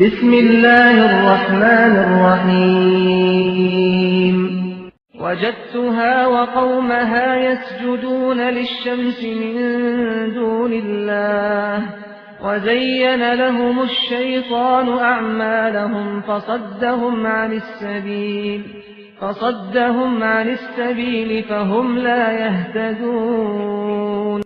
بسم الله الرحمن الرحيم وجدتها وقومها يسجدون للشمس من دون الله وزين لهم الشيطان أعمالهم فصدهم عن السبيل فهم لا يهتدون.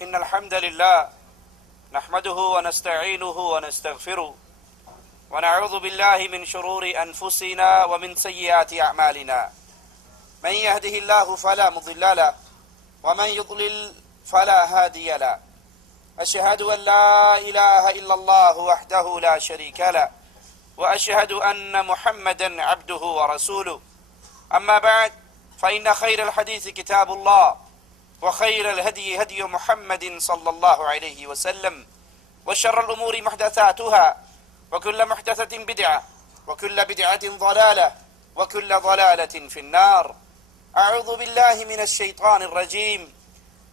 إن الحمد لله نحمده ونستعينه ونستغفره ونعوذ بالله من شرور أنفسنا ومن سيئات أعمالنا من يهده الله فلا مضل له ومن يضلل فلا هادي له أشهد أن لا إله إلا الله وحده لا شريك له وأشهد أن محمدا عبده ورسوله أما بعد فإن خير الحديث كتاب الله وخير الهدي هدي محمد صلى الله عليه وسلم وشر الأمور محدثاتها وكل محدثة بدعة وكل بدعة ضلالة وكل ضلالة في النار. أعوذ بالله من الشيطان الرجيم.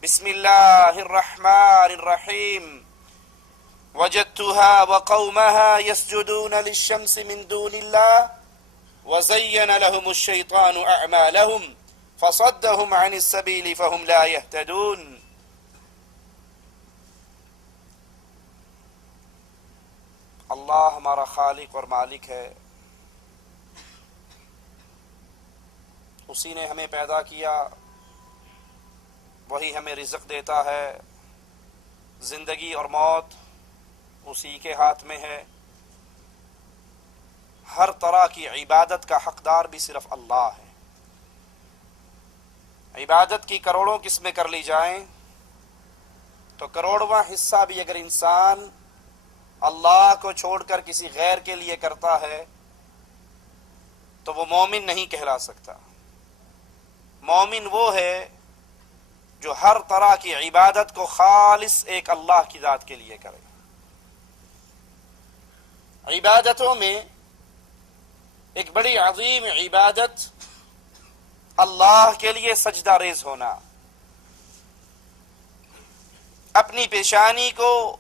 بسم الله الرحمن الرحيم. وجدتها وقومها يسجدون للشمس من دون الله وزين لهم الشيطان أعمالهم فصدهم عن السبيل فهم لا يهتدون. اللہ ہمارا خالق اور مالک ہے، اسی نے ہمیں پیدا کیا، وہی ہمیں رزق دیتا ہے، زندگی اور موت اسی کے ہاتھ میں ہے، ہر طرح کی عبادت کا حقدار بھی صرف اللہ ہے۔ عبادت کی کروڑوں قسمیں کر لی جائیں تو کروڑواں حصہ بھی اگر انسان اللہ کو چھوڑ کر کسی غیر کے لیے کرتا ہے تو وہ مومن نہیں کہلا سکتا۔ مومن وہ ہے جو ہر طرح کی عبادت کو خالص ایک اللہ کی ذات کے لیے کرے۔ عبادتوں میں ایک بڑی عظیم عبادت اللہ کے لیے سجدہ ریز ہونا، اپنی پیشانی کو،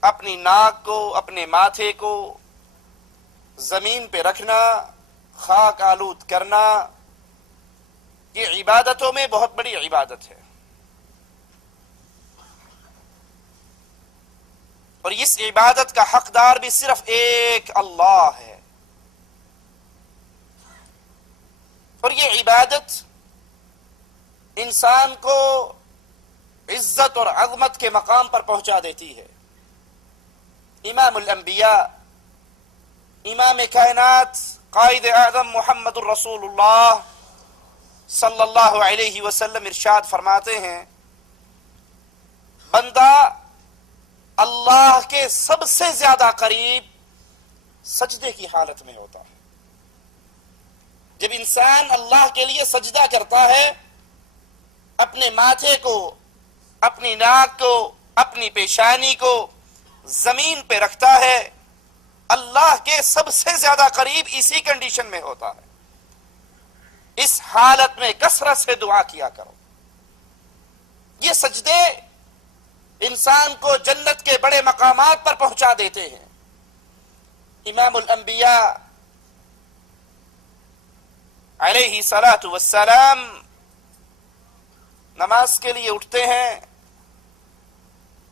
اپنی ناک کو، اپنے ماتھے کو زمین پہ رکھنا، خاک آلود کرنا، یہ عبادتوں میں بہت بڑی عبادت ہے۔ اور اس عبادت کا حقدار بھی صرف ایک اللہ ہے۔ اور یہ عبادت انسان کو عزت اور عظمت کے مقام پر پہنچا دیتی ہے۔ امام الانبیاء، امام کائنات، قائد اعظم محمد الرسول اللہ صلی اللہ علیہ وسلم ارشاد فرماتے ہیں، بندہ اللہ کے سب سے زیادہ قریب سجدے کی حالت میں ہوتا ہے۔ جب انسان اللہ کے لیے سجدہ کرتا ہے، اپنے ماتھے کو، اپنی ناک کو، اپنی پیشانی کو زمین پہ رکھتا ہے، اللہ کے سب سے زیادہ قریب اسی کنڈیشن میں ہوتا ہے۔ اس حالت میں کثرت سے دعا کیا کرو۔ یہ سجدے انسان کو جنت کے بڑے مقامات پر پہنچا دیتے ہیں۔ امام الانبیاء علیہ الصلاۃ والسلام نماز کے لیے اٹھتے ہیں،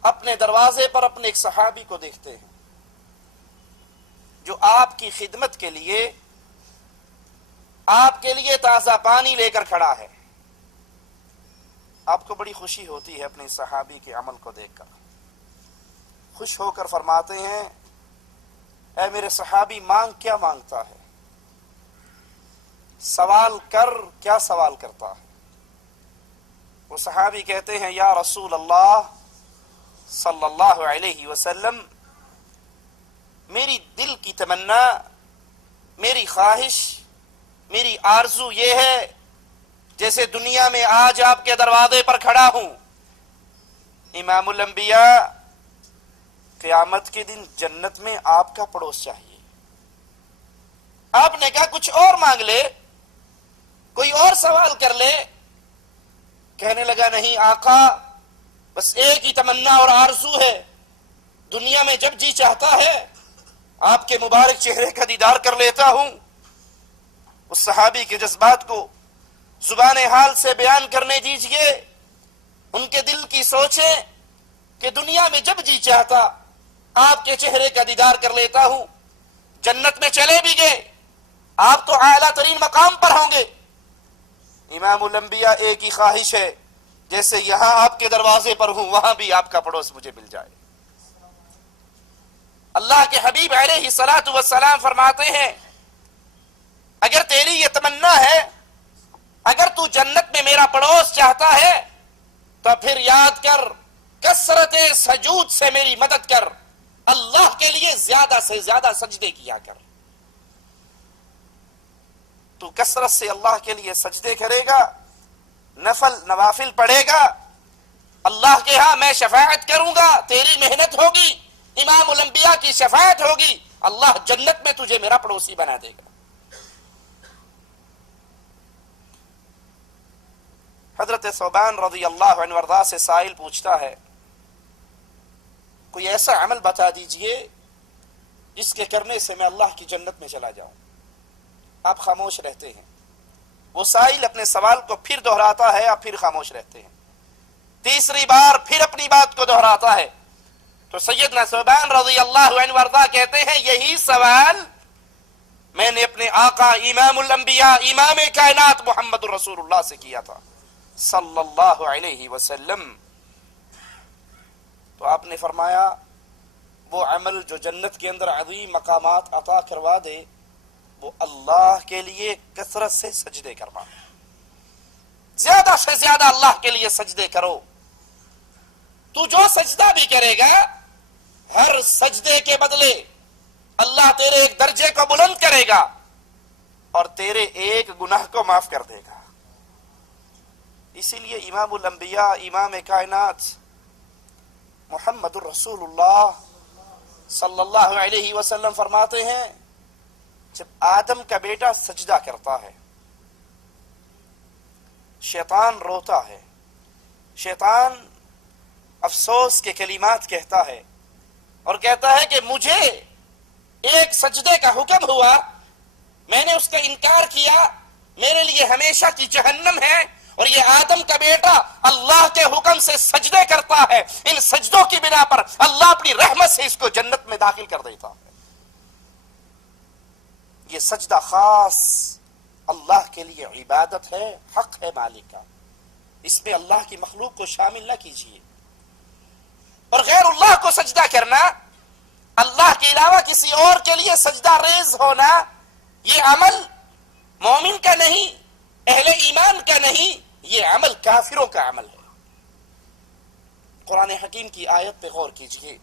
اپنے دروازے پر اپنے ایک صحابی کو دیکھتے ہیں جو آپ کی خدمت کے لیے آپ کے لیے تازہ پانی لے کر کھڑا ہے۔ آپ کو بڑی خوشی ہوتی ہے اپنے صحابی کے عمل کو دیکھ کر، خوش ہو کر فرماتے ہیں اے میرے صحابی مانگ کیا مانگتا ہے، سوال کر کیا سوال کرتا ہے۔ وہ صحابی کہتے ہیں یا رسول اللہ صلی اللہ علیہ وسلم، میری دل کی تمنا، میری خواہش، میری آرزو یہ ہے جیسے دنیا میں آج آپ کے دروازے پر کھڑا ہوں، امام الانبیاء قیامت کے دن جنت میں آپ کا پڑوس چاہیے۔ آپ نے کہا کچھ اور مانگ لے، کوئی اور سوال کر لے۔ کہنے لگا نہیں آقا، بس ایک ہی تمنا اور آرزو ہے، دنیا میں جب جی چاہتا ہے آپ کے مبارک چہرے کا دیدار کر لیتا ہوں۔ اس صحابی کے جذبات کو زبان حال سے بیان کرنے دیجئے، ان کے دل کی سوچیں کہ دنیا میں جب جی چاہتا آپ کے چہرے کا دیدار کر لیتا ہوں۔ جنت میں چلے بھی گئے، آپ تو اعلیٰ ترین مقام پر ہوں گے۔ امام الانبیاء ایک ہی خواہش ہے جیسے یہاں آپ کے دروازے پر ہوں وہاں بھی آپ کا پڑوس مجھے مل جائے۔ اللہ کے حبیب علیہ الصلاۃ والسلام فرماتے ہیں اگر تیری یہ تمنا ہے، اگر تو جنت میں میرا پڑوس چاہتا ہے تو پھر یاد کر کثرت سجود سے میری مدد کر، اللہ کے لیے زیادہ سے زیادہ سجدے کیا کر۔ تو کثرت سے اللہ کے لیے سجدے کرے گا، نوافل پڑھے گا، اللہ کے ہاں میں شفاعت کروں گا، تیری محنت ہوگی، امام الانبیاء کی شفاعت ہوگی، اللہ جنت میں تجھے میرا پڑوسی بنا دے گا۔ حضرت ثوبان رضی اللہ عنہ وارضاہ سے سائل پوچھتا ہے کوئی ایسا عمل بتا دیجئے جس کے کرنے سے میں اللہ کی جنت میں چلا جاؤں۔ آپ خاموش رہتے ہیں، وہ سائل اپنے سوال کو پھر دہراتا ہے، آپ پھر خاموش رہتے ہیں، تیسری بار پھر اپنی بات کو دہراتا ہے۔ تو سیدنا ثوبان رضی اللہ عنہ وارضاہ کہتے ہیں یہی سوال میں نے اپنے آقا امام الانبیاء امام کائنات محمد رسول اللہ سے کیا تھا صلی اللہ علیہ وسلم۔ تو آپ نے فرمایا وہ عمل جو جنت کے اندر عظیم مقامات عطا کروا دے وہ اللہ کے لیے کثرت سے سجدے کرنا، زیادہ سے زیادہ اللہ کے لیے سجدے کرو۔ تو جو سجدہ بھی کرے گا ہر سجدے کے بدلے اللہ تیرے ایک درجے کو بلند کرے گا اور تیرے ایک گناہ کو معاف کر دے گا۔ اسی لیے امام الانبیاء امام کائنات محمد الرسول اللہ صلی اللہ علیہ وسلم فرماتے ہیں جب آدم کا بیٹا سجدہ کرتا ہے شیطان روتا ہے، شیطان افسوس کے کلمات کہتا ہے اور کہتا ہے کہ مجھے ایک سجدے کا حکم ہوا، میں نے اس کا انکار کیا، میرے لیے ہمیشہ کی جہنم ہے، اور یہ آدم کا بیٹا اللہ کے حکم سے سجدے کرتا ہے، ان سجدوں کی بنا پر اللہ اپنی رحمت سے اس کو جنت میں داخل کر دیتا ہے۔ یہ سجدہ خاص اللہ کے لیے عبادت ہے، حق ہے مالک کا، اس میں اللہ کی مخلوق کو شامل نہ کیجیے۔ اور غیر اللہ کو سجدہ کرنا، اللہ کے علاوہ کسی اور کے لیے سجدہ ریز ہونا، یہ عمل مومن کا نہیں، اہل ایمان کا نہیں، یہ عمل کافروں کا عمل ہے۔ قرآن حکیم کی آیت پہ غور کیجئے،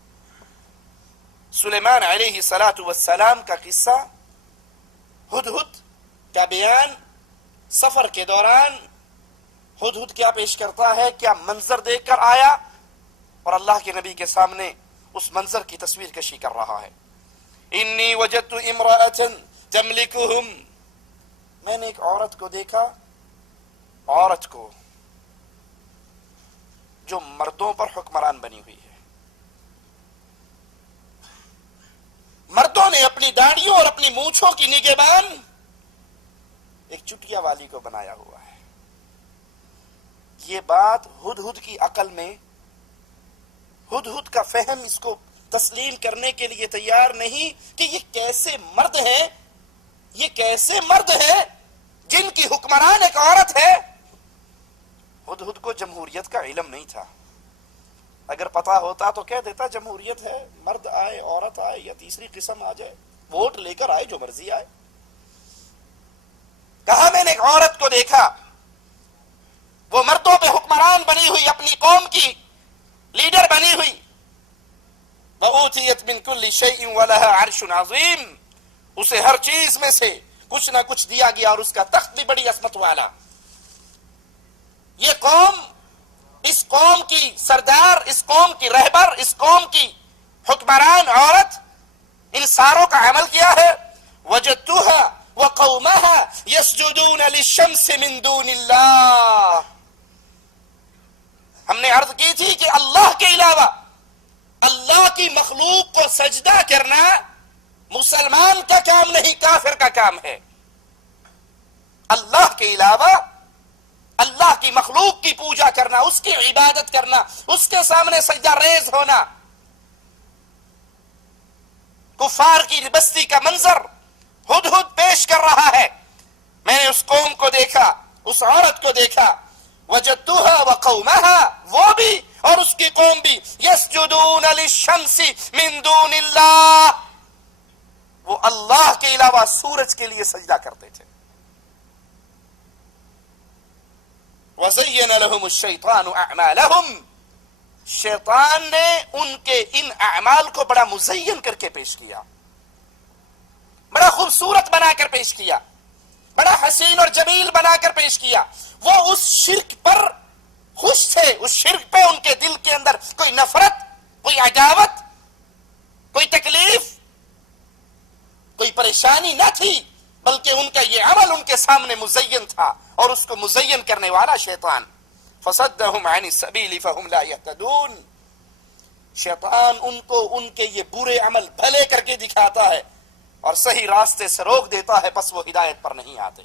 سلیمان علیہ السلام کا قصہ، ہدہد کا بیان، سفر کے دوران ہدہد کیا پیش کرتا ہے، کیا منظر دیکھ کر آیا، اور اللہ کے نبی کے سامنے اس منظر کی تصویر کشی کر رہا ہے۔ انی وجدت امرأة تملکہم، میں نے ایک عورت کو دیکھا، عورت کو جو مردوں پر حکمران بنی ہوئی ہے، مردوں نے اپنی داڑھیوں اور اپنی مونچھوں کی نگہبان ایک چٹیا والی کو بنایا ہوا ہے۔ یہ بات ہدہد کی عقل میں، ہدہد کا فہم اس کو تسلیم کرنے کے لیے تیار نہیں کہ یہ کیسے مرد ہیں، یہ کیسے مرد ہیں جن کی حکمران ایک عورت ہے. ہدہد کو جمہوریت کا علم نہیں تھا. اگر پتا ہوتا تو کہہ دیتا جمہوریت ہے، مرد آئے عورت آئے یا تیسری قسم آ جائے، ووٹ لے کر آئے جو مرضی آئے. کہا میں نے ایک عورت کو دیکھا، وہ مردوں پہ حکمران بنی ہوئی، اپنی قوم کی لیڈر بنی ہوئی. وَأُوتِيَتْ مِنْ كُلِّ شَيْءٍ وَلَهَا عَرْشٌ عَظِيمٌ، اسے ہر چیز میں سے کچھ نہ کچھ دیا گیا اور اس کا تخت بھی بڑی عظمت والا. یہ قوم، اس قوم کی سردار، اس قوم کی رہبر، اس قوم کی حکمران عورت ان ساروں کا عمل کیا ہے. وَجَدْتُهَا وَقَوْمَهَا يَسْجُدُونَ لِلشَّمْسِ مِن دُونِ اللَّهِ. ہم نے عرض کی تھی کہ اللہ کے علاوہ اللہ کی مخلوق کو سجدہ کرنا مسلمان کا کام نہیں، کافر کا کام ہے. اللہ کے علاوہ اللہ کی مخلوق کی پوجا کرنا، اس کی عبادت کرنا، اس کے سامنے سجدہ ریز ہونا. کفار کی بستی کا منظر ہدہد پیش کر رہا ہے. میں نے اس قوم کو دیکھا، اس عورت کو دیکھا. وجدتها وقومها، وہ بھی اور اس کی قوم بھی. یسجدون للشمس من دون اللہ، وہ اللہ کے علاوہ سورج کے لیے سجدہ کرتے تھے. وَزَيَّنَ لَهُمُ الشَّيْطَانُ أَعْمَالَهُمْ، شیطان نے ان کے ان اعمال کو بڑا مزین کر کے پیش کیا، بڑا خوبصورت بنا کر پیش کیا، بڑا حسین اور جمیل بنا کر پیش کیا. وہ اس شرک پر خوش تھے، اس شرک پہ ان کے دل کے اندر کوئی نفرت، کوئی عداوت، کوئی تکلیف، کوئی پریشانی نہ تھی، بلکہ ان کا یہ عمل ان کے سامنے مزین تھا اور اس کو مزین کرنے والا شیطان. فصدهم عن السبيل فهم لا يهتدون، شیطان ان کو ان کے یہ برے عمل بھلے کر کے دکھاتا ہے اور صحیح راستے سے روک دیتا ہے، پس وہ ہدایت پر نہیں آتے.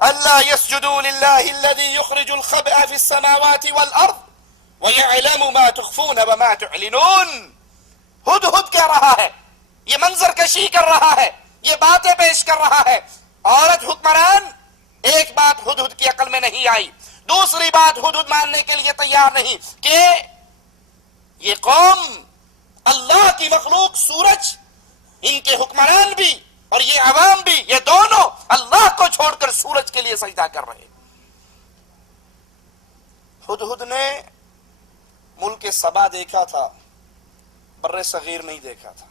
اللہ يسجدوا للہ الذي يخرج الخبأ في السماوات والارض ويعلم ما تخفون وما تعلنون. ہدہد کہہ رہا ہے، یہ منظر کشی کر رہا ہے، یہ باتیں پیش کر رہا ہے. عورت حکمران، ایک بات ہدہد کی عقل میں نہیں آئی، دوسری بات ہدہد ماننے کے لیے تیار نہیں کہ یہ قوم، اللہ کی مخلوق سورج، ان کے حکمران بھی اور یہ عوام بھی، یہ دونوں اللہ کو چھوڑ کر سورج کے لیے سجدہ کر رہے. ہدہد نے ملک سبا دیکھا تھا، بر صغیر نہیں دیکھا تھا.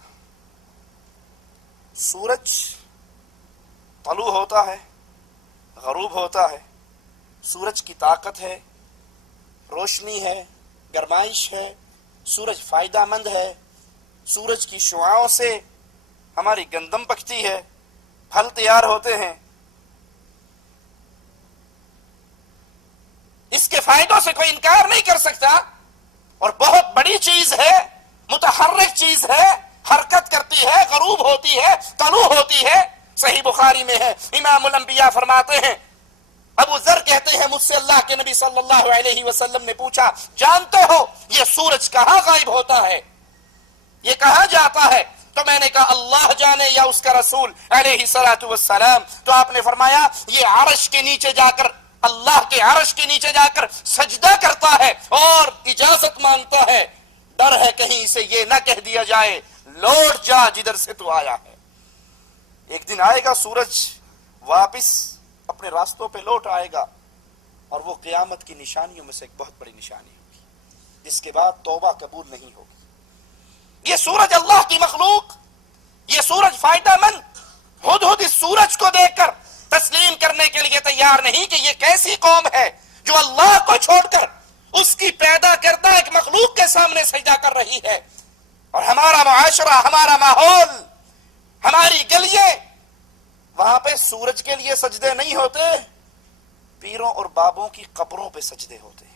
سورج طلوع ہوتا ہے، غروب ہوتا ہے، سورج کی طاقت ہے، روشنی ہے، گرمائش ہے، سورج فائدہ مند ہے، سورج کی شعاعوں سے ہماری گندم پکتی ہے، پھل تیار ہوتے ہیں. اس کے فائدوں سے کوئی انکار نہیں کر سکتا اور بہت بڑی چیز ہے، متحرک چیز ہے، حرکت کرتی ہے، غروب ہوتی ہے، طلوع ہوتی ہے. صحیح بخاری میں ہے، امام الانبیاء فرماتے ہیں، ابو ذر کہتے ہیں مجھ سے اللہ کے نبی صلی اللہ علیہ وسلم نے پوچھا، جانتے ہو یہ سورج کہاں غائب ہوتا ہے، یہ کہاں جاتا ہے؟ تو میں نے کہا اللہ جانے یا اس کا رسول علیہ الصلوۃ والسلام. تو آپ نے فرمایا یہ عرش کے نیچے جا کر، اللہ کے عرش کے نیچے جا کر سجدہ کرتا ہے اور اجازت مانگتا ہے، ڈر ہے کہیں سے یہ نہ کہہ دیا جائے لوٹ جا جدھر سے تو آیا ہے. ایک دن آئے گا سورج واپس اپنے راستوں پہ لوٹ آئے گا اور وہ قیامت کی نشانیوں میں سے ایک بہت بڑی نشانی ہوگی، جس کے بعد توبہ قبول نہیں ہوگی. یہ سورج اللہ کی مخلوق، یہ سورج فائدہ مند. ہدہد اس سورج کو دیکھ کر تسلیم کرنے کے لیے تیار نہیں کہ یہ کیسی قوم ہے جو اللہ کو چھوڑ کر اس کی پیدا کردہ ایک مخلوق کے سامنے سجدہ کر رہی ہے. اور ہمارا معاشرہ، ہمارا ماحول، ہماری گلیاں، وہاں پہ سورج کے لیے سجدے نہیں ہوتے، پیروں اور بابوں کی قبروں پہ سجدے ہوتے ہیں.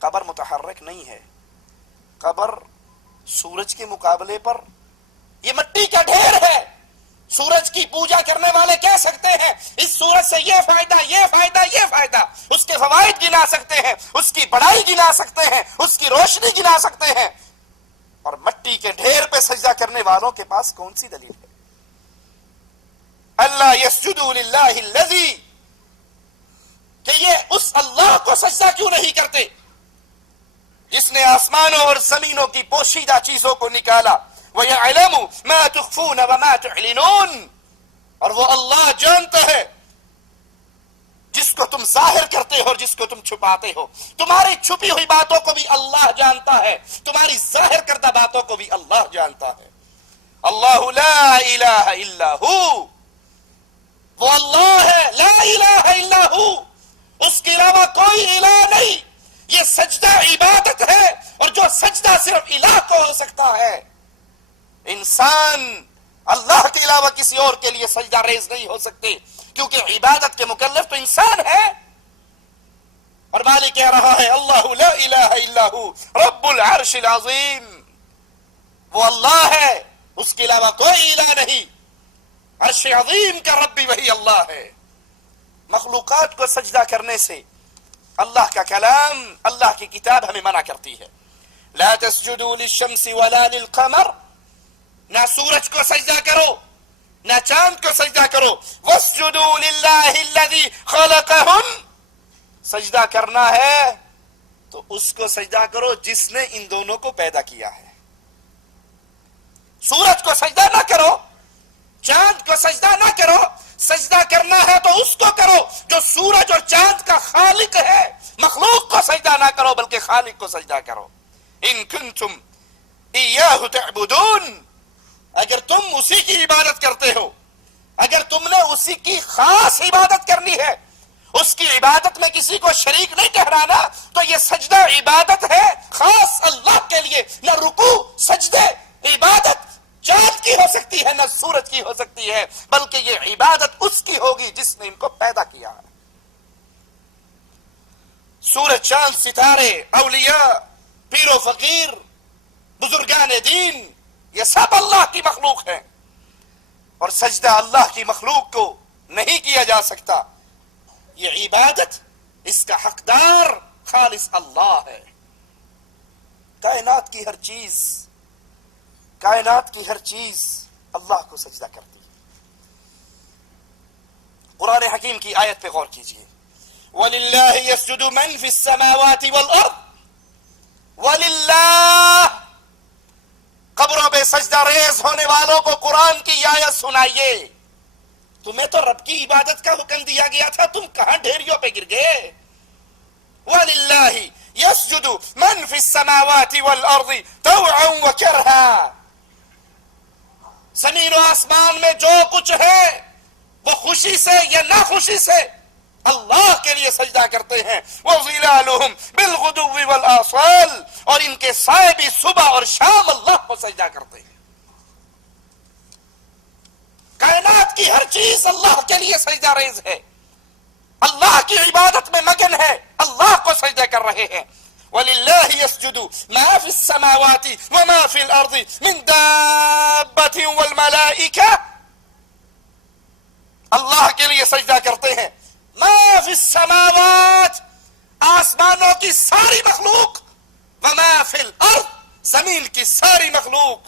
قبر متحرک نہیں ہے، قبر سورج کے مقابلے پر یہ مٹی کا ڈھیر ہے. سورج کی پوجا کرنے والے کہہ سکتے ہیں اس سورج سے یہ فائدہ، یہ فائدہ، یہ فائدہ، اس کے فوائد گنا سکتے ہیں، اس کی بڑائی گنا سکتے ہیں، اس کی روشنی گنا سکتے ہیں، اور مٹی کے ڈھیر پہ سجدہ کرنے والوں کے پاس کون سی دلیل ہے؟ اللہ یسجدوا للہ الذی، کہ یہ اس اللہ کو سجدہ کیوں نہیں کرتے جس نے آسمانوں اور زمینوں کی پوشیدہ چیزوں کو نکالا. وَيَعْلَمُ مَا تُخْفُونَ وَمَا تُعْلِنُونَ، اور وہ اللہ جانتا ہے جس کو تم ظاہر کرتے ہو اور جس کو تم چھپاتے ہو. تمہاری چھپی ہوئی باتوں کو بھی اللہ جانتا ہے، تمہاری ظاہر کردہ باتوں کو بھی اللہ جانتا ہے. اللہ لا الہ الا ہو، وہ اللہ ہے، لا الہ الا ہو، اس کے علاوہ کوئی الہ نہیں. یہ سجدہ عبادت ہے، اور جو سجدہ صرف الہ کو ہو سکتا ہے. انسان اللہ کے علاوہ کسی اور کے لیے سجدہ ریز نہیں ہو سکتے، کیونکہ عبادت کے مکلف تو انسان ہے. اور مالک کہہ رہا ہے اللہ لا الہ الا ہو رب العرش العظیم، وہ اللہ ہے، اس کے علاوہ کوئی الہ نہیں. عرش عظیم کا رب بھی وہی اللہ ہے. مخلوقات کو سجدہ کرنے سے اللہ کا کلام، اللہ کی کتاب ہمیں منع کرتی ہے. لا تسجدوا للشمس ولا للقمر، نہ سورج کو سجدہ کرو نہ چاند کو سجدہ کرو. واسجدوا للہ الذی خلقہن، سجدہ کرنا ہے تو اس کو سجدہ کرو جس نے ان دونوں کو پیدا کیا ہے. سورج کو سجدہ نہ کرو، چاند کو سجدہ نہ کرو. سجدہ کرنا ہے تو اس کو کرو جو سورج اور چاند کا خالق ہے. مخلوق کو سجدہ نہ کرو بلکہ خالق کو سجدہ کرو. ان کنتم ایاہ تعبدون، اگر تم اسی کی عبادت کرتے ہو، اگر تم نے اسی کی خاص عبادت کرنی ہے، اس کی عبادت میں کسی کو شریک نہیں ٹھہرانا، تو یہ سجدہ عبادت ہے خاص اللہ کے لیے. نہ رکوع سجدے عبادت چاند کی ہو سکتی ہے، نہ سورج کی ہو سکتی ہے، بلکہ یہ عبادت اس کی ہوگی جس نے ان کو پیدا کیا ہے. سورج، چاند، ستارے، اولیاء، پیر و فقیر، بزرگان دین، یہ سب اللہ کی مخلوق ہیں، اور سجدہ اللہ کی مخلوق کو نہیں کیا جا سکتا. یہ عبادت، اس کا حقدار خالص اللہ ہے. کائنات کی ہر چیز اللہ کو سجدہ کرتی ہے. قرآن حکیم کی آیت پہ غور کیجئے. وَلِلَّهِ يَسْجُدُ مَنْ فِي السَّمَاوَاتِ وَالْأَرْضِ، وَلِلَّهِ، قبروں پہ سجدہ ریز ہونے والوں کو قرآن کی آیت سنائیے. تمہیں تو رب کی عبادت کا حکم دیا گیا تھا، تم کہاں ڈھیریوں پہ گر گئے. وَلِلَّهِ يَسْجُدُ مَنْ فِي السَّمَاوَاتِ وَالْأَرْضِ طَوْعًا وَكَرْهًا، زمین و آسمان میں جو کچھ ہے وہ خوشی سے یا ناخوشی سے اللہ کے لیے سجدہ کرتے ہیں. وَظِلَالُهُمْ بِالْغُدُوِّ وَالْآصَالِ، اور ان کے سائے بھی صبح اور شام اللہ کو سجدہ کرتے ہیں. کائنات کی ہر چیز اللہ کے لیے سجدہ ریز ہے، اللہ کی عبادت میں مگن ہے، اللہ کو سجدہ کر رہے ہیں. وَلِلَّهِ يَسْجُدُ مَا فِي السَّمَاوَاتِ وَمَا فِي الْأَرْضِ مِن دَابَّةٍ وَالْمَلَائِكَةِ، اللہ کے لیے سجدہ کرتے ہیں. ما فی السماوات، آسمانوں کی ساری مخلوق، وما فی الارض، زمین کی ساری مخلوق،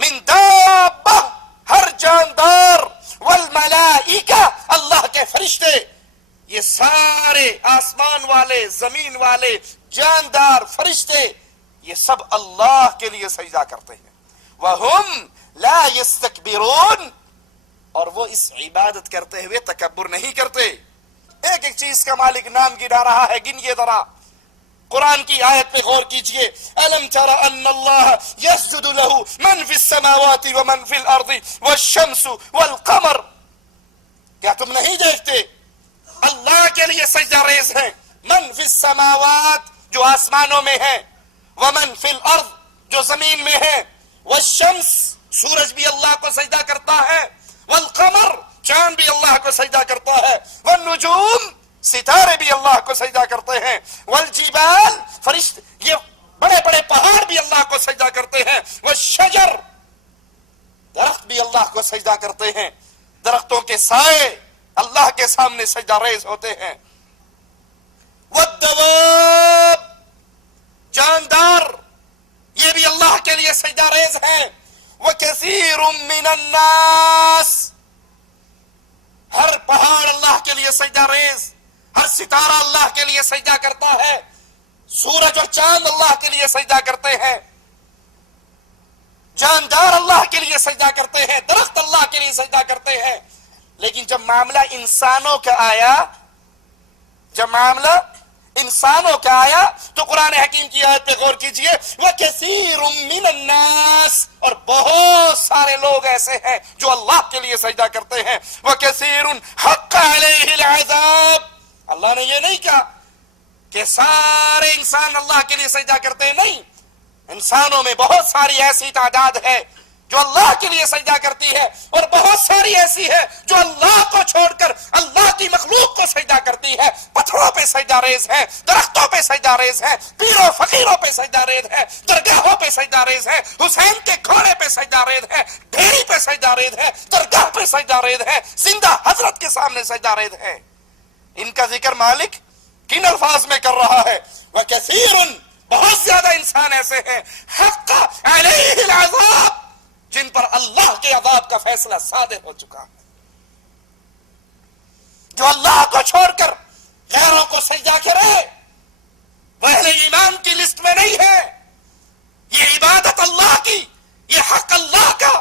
من دابہ، ہر جاندار، والملائکہ، اللہ کے فرشتے، یہ سارے آسمان والے، زمین والے، جاندار، فرشتے، یہ سب اللہ کے لیے سجدہ کرتے ہیں. وَهُمْ لَا يَسْتَكْبِرُونَ، اور وہ اس عبادت کرتے ہوئے تکبر نہیں کرتے. ایک ایک چیز کا مالک نام گنا رہا ہے، گنیے ذرا. قرآن کی آیت پہ غور کیجئے. أَلَمْ تَرَ أَنَّ اللَّهَ يَسْجُدُ لَهُ مَنْ فِي السَّمَاوَاتِ وَمَنْ فِي الْأَرْضِ وَالشَّمْسُ وَالْقَمَرُ، کیا تم نہیں دیکھتے اللہ کے لیے سجدہ ریز ہیں. من فی السماوات، جو آسمانوں میں ہے، ومن فی الارض، جو زمین میں ہے، والشمس، سورج بھی اللہ کو سجدہ کرتا ہے، والقمر، چاند بھی اللہ کو سجدہ کرتا ہے، والنجوم، ستارے بھی اللہ کو سجدہ کرتے ہیں، والجبال فرشتے، یہ بڑے بڑے پہاڑ بھی اللہ کو سجدہ کرتے ہیں، والشجر درخت بھی اللہ کو سجدہ کرتے ہیں، درختوں کے سائے اللہ کے سامنے سجدہ ریز ہوتے ہیں، والدواب جاندار یہ بھی اللہ کے لیے سجدہ ریز ہیں، وکثیر من الناس ہر پہاڑ اللہ کے لیے سجدہ ریز، ہر ستارہ اللہ کے لیے سجدہ کرتا ہے، سورج اور چاند اللہ کے لیے سجدہ کرتے ہیں، جاندار اللہ کے لیے سجدہ کرتے ہیں، درخت اللہ کے لیے سجدہ کرتے ہیں، لیکن جب معاملہ انسانوں کا آیا، جب معاملہ انسانوں کا آیا تو قرآن حکیم کی آیت پہ غور کیجئے، وَكَثِيرٌ مِّنَ النَّاسِ اور بہت سارے لوگ ایسے ہیں جو اللہ کے لیے سجدہ کرتے ہیں، وَكَثِيرٌ حَقَّ عَلَيْهِ الْعَذَابِ اللہ نے یہ نہیں کہا کہ سارے انسان اللہ کے لیے سجدہ کرتے ہیں، نہیں، انسانوں میں بہت ساری ایسی تعداد ہے جو اللہ کے لیے سجدہ کرتی ہے، اور بہت ساری ایسی ہے جو اللہ کو چھوڑ کر اللہ کی مخلوق کو سجدہ کرتی ہے، پتھروں پہ سجدہ ریز ہے، درختوں پہ سجدہ ریز ہے، پیروں فقیروں پہ سجدہ ریز ہے، درگاہوں پہ سجدہ ریز ہے، حسین کے گھوڑے پہ سجدہ ریز ہے، ڈھیری پہ سجدہ ریز ہے، درگاہ پہ سجدہ ریز ہے، زندہ حضرت کے سامنے سجدہ ریز ہے۔ ان کا ذکر مالک کن الفاظ میں کر رہا ہے؟ وَكَثِيرٌ بہت زیادہ انسان ایسے ہیں حق علیہ العذاب جن پر اللہ کے عذاب کا فیصلہ صادر ہو چکا ہے، جو اللہ کو چھوڑ کر غیروں کو سجدہ کرے وہ اہل ایمان کی لسٹ میں نہیں ہے، یہ عبادت اللہ کی، یہ حق اللہ کا،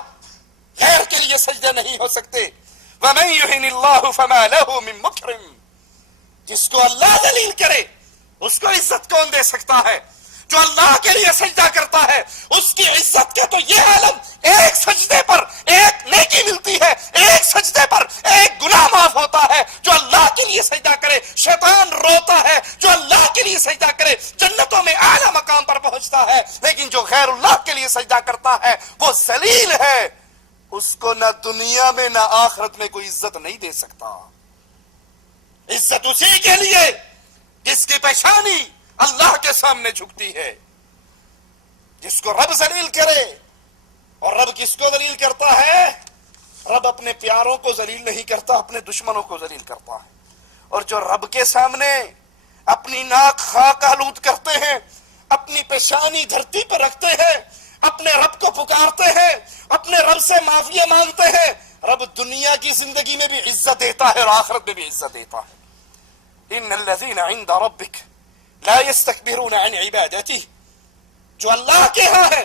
غیر کے لیے سجدے نہیں ہو سکتے۔ وَمَن يُهِنِ اللَّهُ فَمَا لَهُ مِن مُكْرِمٍ جس کو اللہ ذلیل کرے اس کو عزت کون دے سکتا ہے؟ جو اللہ کے لیے سجدہ کرتا ہے اس کی عزت کا تو یہ عالم، ایک سجدے پر ایک نیکی ملتی ہے، ایک سجدے پر ایک گناہ معاف ہوتا ہے۔ جو اللہ کے لیے سجدہ کرے شیطان روتا ہے، جو اللہ کے لیے سجدہ کرے جنتوں میں اعلیٰ مقام پر پہنچتا ہے، لیکن جو غیر اللہ کے لیے سجدہ کرتا ہے وہ ذلیل ہے، اس کو نہ دنیا میں نہ آخرت میں کوئی عزت نہیں دے سکتا۔ عزت اسی کے لیے جس کی پیشانی اللہ کے سامنے جھکتی ہے، جس کو رب ذلیل کرے۔ اور رب کس کو ذلیل کرتا ہے؟ رب اپنے پیاروں کو ذلیل نہیں کرتا، اپنے دشمنوں کو ذلیل کرتا ہے۔ اور جو رب کے سامنے اپنی ناک خاک آلود کرتے ہیں، اپنی پیشانی دھرتی پر رکھتے ہیں، اپنے رب کو پکارتے ہیں، اپنے رب سے معافی مانگتے ہیں، رب دنیا کی زندگی میں بھی عزت دیتا ہے اور آخرت میں بھی عزت دیتا ہے۔ ان الذين عند ربك لا يستكبرون عن عبادته جو اللہ کے ہاں ہے،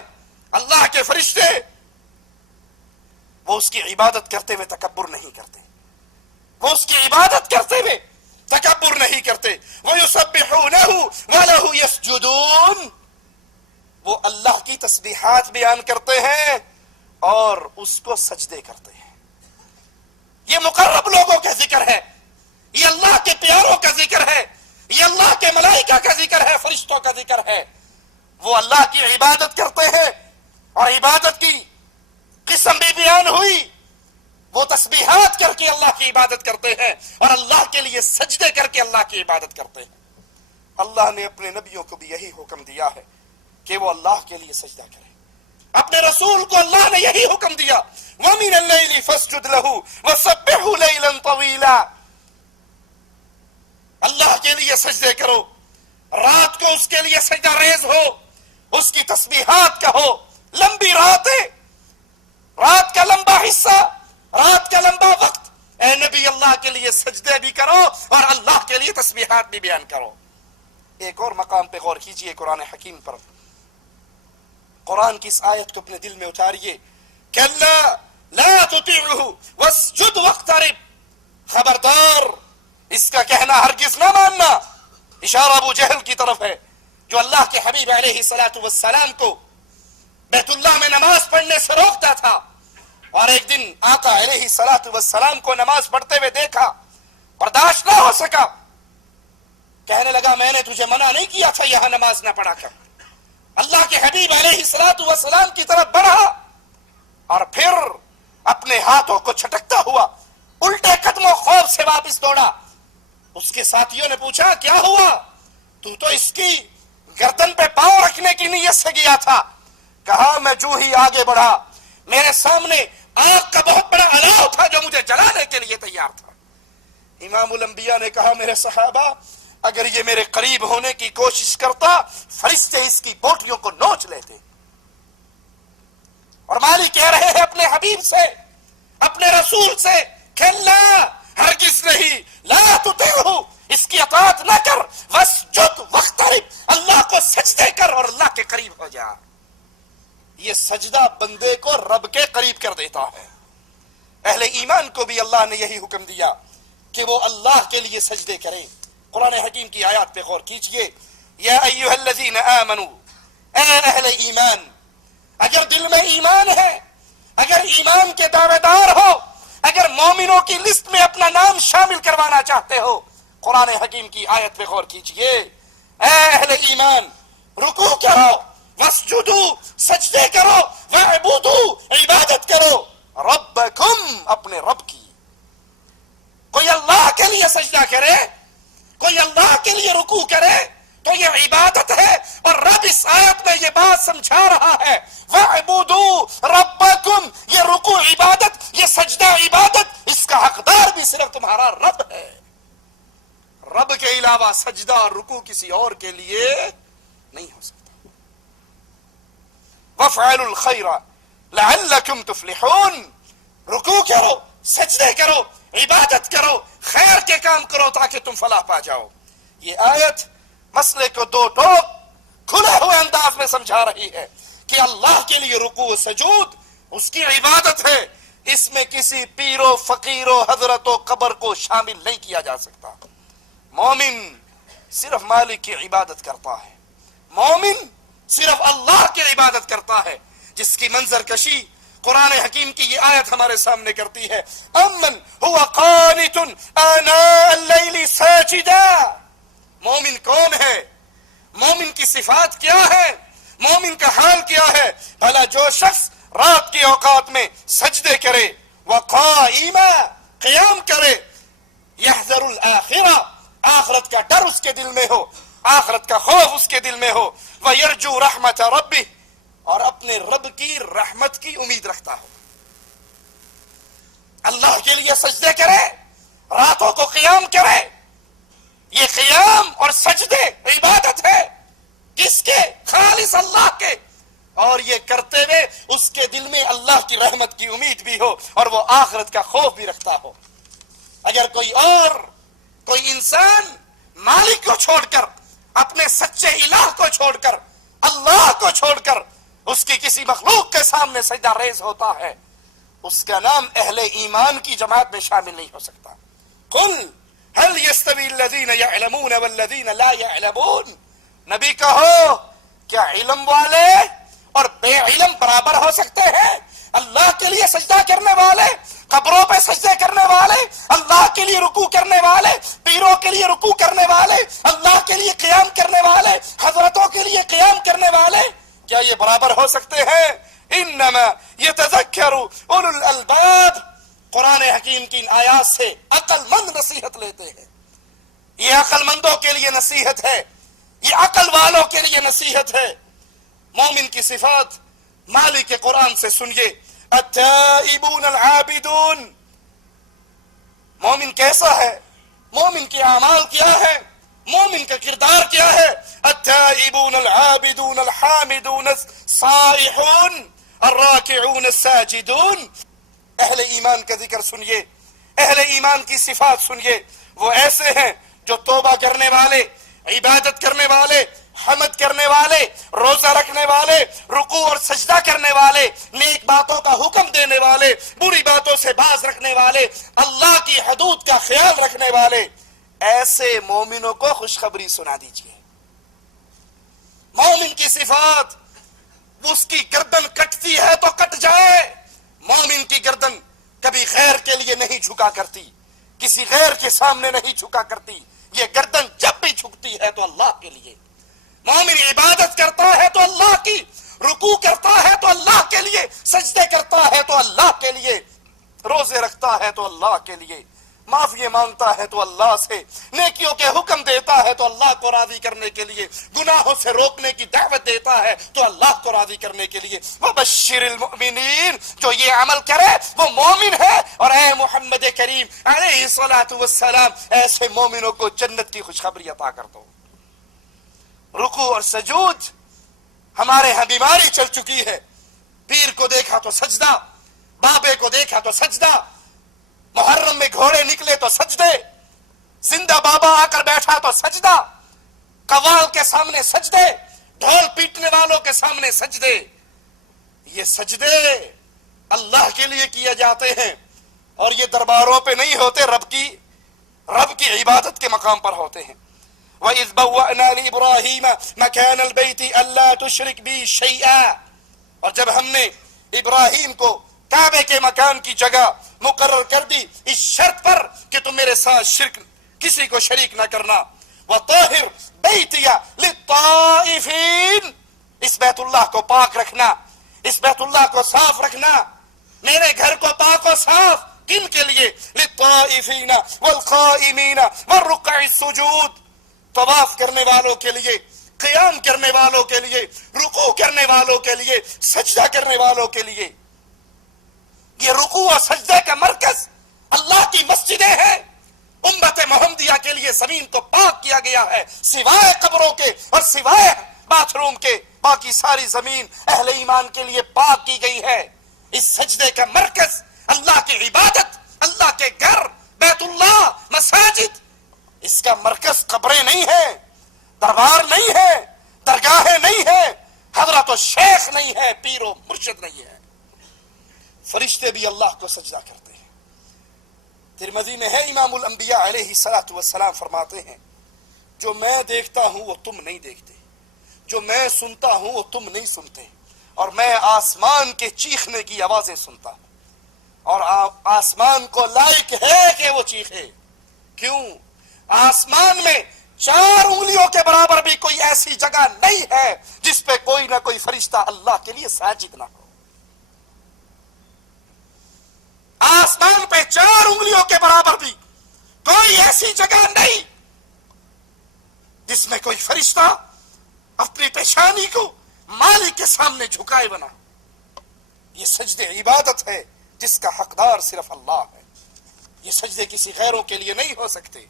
اللہ کے فرشتے، وہ اس کی عبادت کرتے ہوئے تکبر نہیں کرتے، وہ اس کی عبادت کرتے ہوئے تکبر نہیں کرتے۔ وَيُسَبِّحُونَهُ وَلَهُ يَسْجُدُونَ وہ اللہ کی تسبیحات بیان کرتے ہیں اور اس کو سجدے کرتے ہیں۔ یہ مقرب لوگوں کا ذکر ہے، یہ اللہ کے پیاروں کا ذکر ہے، یہ اللہ کے ملائکہ کا ذکر ہے، فرشتوں کا ذکر ہے۔ وہ اللہ کی عبادت کرتے ہیں اور عبادت کی قسم بھی بیان ہوئی، وہ تسبیحات کر کے اللہ کی عبادت کرتے ہیں اور اللہ کے لیے سجدے کر کے اللہ کی عبادت کرتے ہیں۔ اللہ نے اپنے نبیوں کو بھی یہی حکم دیا ہے کہ وہ اللہ کے لیے سجدہ کریں، اپنے رسول کو اللہ نے یہی حکم دیا، وَمِنَ اللَّيْلِ فَاسْجُدْ لَهُ وَسَبِّحْهُ لَيْلًا طَوِيلًا اللہ کے لیے سجدے کرو، رات کو اس کے لیے سجدہ ریز ہو، اس کی تسبیحات کہو، لمبی راتیں، رات کا لمبا حصہ، رات کا لمبا وقت، اے نبی اللہ کے لیے سجدے بھی کرو اور اللہ کے لیے تسبیحات بھی بیان کرو۔ ایک اور مقام پہ غور کیجئے قرآن حکیم پر، قرآن کی اس آیت کو اپنے دل میں اتاریے، کَلَّا لَا تُطِعْهُ وَاسْجُدْ وَاقْتَرِبْ خبردار اس کا کہنا ہرگز نہ ماننا۔ اشارہ ابو جہل کی طرف ہے جو اللہ کے حبیب علیہ السلام کو بیت اللہ میں نماز پڑھنے سے روکتا تھا، اور ایک دن آقا علیہ السلام کو نماز پڑھتے ہوئے دیکھا، برداشت نہ ہو سکا، کہنے لگا میں نے تجھے منع نہیں کیا تھا یہاں نماز نہ پڑھا کر۔ اللہ کے حبیب علیہ السلام کی طرف بڑھا اور پھر اپنے ہاتھوں کو چھٹکتا ہوا الٹے قدموں خوف سے واپس دوڑا۔ اس کے ساتھیوں نے پوچھا کیا ہوا؟ تو اس کی گردن پہ پاؤں رکھنے کی نیت سے گیا تھا۔ کہا میں جو ہی آگے بڑھا میرے سامنے آگ کا بہت بڑا الاؤ تھا جو مجھے جلانے کے لیے تیار تھا۔ امام الانبیاء نے کہا میرے صحابہ اگر یہ میرے قریب ہونے کی کوشش کرتا فرشتے اس کی بوٹیوں کو نوچ لیتے۔ اور مالک کہہ رہے ہیں اپنے حبیب سے، اپنے رسول سے کہ لا ہرگز نہیں، لا تطیعہ، اس کی اطاعت نہ کر، واسجد واقترب، اللہ کو سجدے کر اور اللہ کے قریب ہو جا۔ یہ سجدہ بندے کو رب کے قریب کر دیتا ہے۔ اہل ایمان کو بھی اللہ نے یہی حکم دیا کہ وہ اللہ کے لیے سجدے کریں۔ قرآن حکیم کی آیات پہ غور کیجئے، یا ایھا الذین آمنوا، اے اہل ایمان، اگر دل میں ایمان ہے، اگر ایمان کے دعوے دار ہو، اگر مومنوں کی لسٹ میں اپنا نام شامل کروانا چاہتے ہو، قرآن حکیم کی آیت پہ غور کیجئے، اے اہل ایمان رکوع کرو، واسجدوا، سجدے کرو، واعبدوا، عبادت کرو، ربکم، اپنے رب کی۔ کوئی اللہ کے لیے سجدہ کرے، کوئی اللہ کے لیے رکوع کرے تو یہ عبادت ہے، اور رب اس آیت میں یہ بات سمجھا رہا ہے وَاعْبُدُوا رَبَّكُمْ، یہ رکوع عبادت، یہ سجدہ عبادت، اس کا حقدار بھی صرف تمہارا رب ہے۔ رب کے علاوہ سجدہ اور رکوع کسی اور کے لیے نہیں ہو سکتا۔ وَافْعَلُوا الْخَيْرَ لَعَلَّكُمْ تُفْلِحُونَ، رکوع کرو، سجدے کرو، عبادت کرو، خیر کے کام کرو تاکہ تم فلاح پا جاؤ۔ یہ آیت مسئلے کو دو ٹوک کھلے ہوئے انداز میں سمجھا رہی ہے کہ اللہ کے لیے رکوع و سجود اس کی عبادت ہے، اس میں کسی پیر و فقیر و حضرت و قبر کو شامل نہیں کیا جا سکتا۔ مومن صرف مالک کی عبادت کرتا ہے، مومن صرف اللہ کی عبادت کرتا ہے، جس کی منظر کشی قرآن حکیم کی یہ آیت ہمارے سامنے کرتی ہے۔ امن هو قانت آناء اللیل ساجدا، مومن کون ہے؟ مومن کی صفات کیا ہے؟ مومن کا حال کیا ہے؟ بھلا جو شخص رات کے اوقات میں سجدے کرے، وقائما، قیام کرے، یحذر الآخرہ، آخرت کا ڈر اس کے دل میں ہو، آخرت کا خوف اس کے دل میں ہو، ویرجو رحمت ربہ، اور اپنے رب کی رحمت کی امید رکھتا ہو، اللہ کے لیے سجدے کرے، راتوں کو قیام کرے۔ یہ قیام اور سجدے عبادت ہے، کس کے؟ خالص اللہ کے، اور یہ کرتے ہوئے اس کے دل میں اللہ کی رحمت کی امید بھی ہو اور وہ آخرت کا خوف بھی رکھتا ہو۔ اگر کوئی انسان مالک کو چھوڑ کر، اپنے سچے الہ کو چھوڑ کر، اللہ کو چھوڑ کر اس کی کسی مخلوق کے سامنے سجدہ ریز ہوتا ہے، اس کا نام اہل ایمان کی جماعت میں شامل نہیں ہو سکتا۔ قل هل يستوي الذين يعلمون والذين لا يعلمون، نبی کہو کیا علم والے اور بے علم برابر ہو سکتے ہیں؟ اللہ کے لیے سجدہ کرنے والے، قبروں پہ سجدے کرنے والے، اللہ کے لیے رکوع کرنے والے، پیروں کے لیے رکوع کرنے والے، اللہ کے لیے قیام کرنے والے، حضرتوں کے لیے قیام کرنے والے، کیا یہ برابر ہو سکتے ہیں؟ انما یتذکر اولو الالباب، قرآن حکیم کی ان آیات سے عقل مند نصیحت لیتے ہیں۔ یہ عقل مندوں کے لیے نصیحت ہے، یہ عقل والوں کے لیے نصیحت ہے۔ مومن کی صفات مالک قرآن سے سنیے، التائبون العابدون، مومن کیسا ہے؟ مومن کے اعمال کیا ہے؟ مومن کا کردار کیا ہے؟ التائبون العابدون الحامدون السائحون الراکعون الساجدون۔ اہل ایمان کا ذکر سنیے، اہل ایمان کی صفات سنیے، وہ ایسے ہیں جو توبہ کرنے والے، عبادت کرنے والے، حمد کرنے والے، روزہ رکھنے والے، رکوع اور سجدہ کرنے والے، نیک باتوں کا حکم دینے والے، بری باتوں سے باز رکھنے والے، اللہ کی حدود کا خیال رکھنے والے، ایسے مومنوں کو خوشخبری سنا دیجیے۔ مومن کی صفات، اس کی گردن کٹتی ہے تو کٹ جائے، مومن کی گردن کبھی غیر کے لیے نہیں جھکا کرتی، کسی غیر کے سامنے نہیں جھکا کرتی، یہ گردن جب بھی جھکتی ہے تو اللہ کے لیے۔ مومن عبادت کرتا ہے تو اللہ کی، رکوع کرتا ہے تو اللہ کے لیے، سجدے کرتا ہے تو اللہ کے لیے، روزے رکھتا ہے تو اللہ کے لیے، معافی مانگتا ہے تو اللہ سے، نیکیوں کے حکم دیتا ہے تو اللہ کو راضی کرنے کے لیے، گناہوں سے روکنے کی دعوت دیتا ہے تو اللہ کو راضی کرنے کے لیے۔ وبشر المؤمنین، جو یہ عمل کرے وہ مومن ہے، اور اے محمد کریم علیہ الصلوۃ والسلام ایسے مومنوں کو جنت کی خوشخبری عطا کر دو۔ رکوع اور سجود ہمارے ہاں بیماری چل چکی ہے، پیر کو دیکھا تو سجدہ، بابے کو دیکھا تو سجدہ، محرم میں گھوڑے نکلے تو سجدے، زندہ بابا آ کر بیٹھا تو سجدہ، قوال کے سامنے سجدے، ڈھول پیٹنے والوں کے سامنے سجدے۔ یہ سجدے اللہ کے لیے کیے جاتے ہیں، اور یہ درباروں پہ نہیں ہوتے، رب کی عبادت کے مقام پر ہوتے ہیں۔ وَإِذْ بَوَّأْنَا لِإِبْرَاهِيمَ مَكَانَ الْبَيْتِ أَلَّا تُشْرِكْ بِي شَيْئًا، اور جب ہم نے ابراہیم کو کعبے کے مکان کی جگہ مقرر کر دی اس شرط پر کہ تم میرے ساتھ شرک کسی کو شریک نہ کرنا، وَطَاهِرْ بَيْتِيَ لِلطَّائِفِينَ، اس بیت اللہ کو پاک رکھنا، اس بیت اللہ کو صاف رکھنا، میرے گھر کو پاک و صاف کن کے لیے؟ للطائفین والقائمین والرکع السجود، طواف کرنے والوں کے لیے، قیام کرنے والوں کے لیے، رکوع کرنے والوں کے لیے، سجدہ کرنے والوں کے لیے۔ یہ رکوع اور سجدے کا مرکز اللہ کی مسجدیں ہیں۔ امت محمدیہ کے لیے زمین کو پاک کیا گیا ہے، سوائے قبروں کے اور سوائے باتھ روم کے، باقی ساری زمین اہل ایمان کے لیے پاک کی گئی ہے۔ اس سجدے کا مرکز اللہ کی عبادت، اللہ کے گھر، بیت اللہ، مساجد، اس کا مرکز قبریں نہیں ہیں، دربار نہیں ہے، درگاہیں نہیں ہے، حضرت و شیخ نہیں ہے، پیر و مرشد نہیں ہے۔ فرشتے بھی اللہ کو سجدہ کرتے ہیں۔ ترمذی میں ہے، امام الانبیاء علیہ الصلوۃ والسلام فرماتے ہیں، جو میں دیکھتا ہوں وہ تم نہیں دیکھتے، جو میں سنتا ہوں وہ تم نہیں سنتے، اور میں آسمان کے چیخنے کی آوازیں سنتا ہوں، اور آسمان کو لائق ہے کہ وہ چیخے۔ کیوں؟ آسمان میں 4 انگلیوں کے برابر بھی کوئی ایسی جگہ نہیں ہے جس پہ کوئی نہ کوئی فرشتہ اللہ کے لیے ساجد نہ ہو۔ آسمان پہ 4 انگلیوں کے برابر بھی کوئی ایسی جگہ نہیں جس میں کوئی فرشتہ اپنی پیشانی کو مالک کے سامنے جھکائے بنا۔ یہ سجدے عبادت ہے جس کا حقدار صرف اللہ ہے۔ یہ سجدے کسی غیروں کے لیے نہیں ہو سکتے۔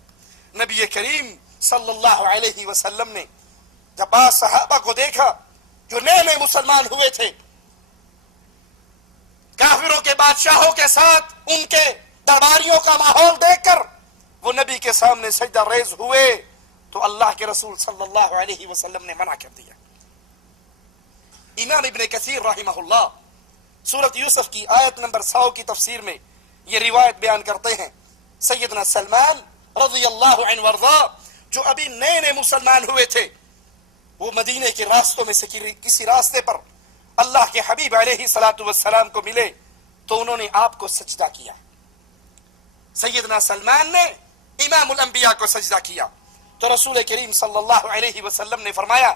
نبی کریم صلی اللہ علیہ وسلم نے جب بعض صحابہ کو دیکھا جو نئے نئے مسلمان ہوئے تھے، کافروں کے بادشاہوں کے ساتھ ان کے درباریوں کا ماحول دیکھ کر وہ نبی کے سامنے سجدہ ریز ہوئے، تو اللہ کے رسول صلی اللہ علیہ وسلم نے منع کر دیا۔ امام ابن کثیر رحمہ اللہ سورۃ یوسف کی آیت نمبر 100 کی تفسیر میں یہ روایت بیان کرتے ہیں، سیدنا سلمان رضی اللہ عنہ وارضا جو ابھی نئے نئے مسلمان ہوئے تھے، وہ مدینے کے راستوں میں سے کسی راستے پر اللہ کے حبیب علیہ الصلوۃ والسلام کو ملے تو انہوں نے آپ کو سجدہ کیا۔ سیدنا سلمان نے امام الانبیاء کو سجدہ کیا تو رسول کریم صلی اللہ علیہ وسلم نے فرمایا،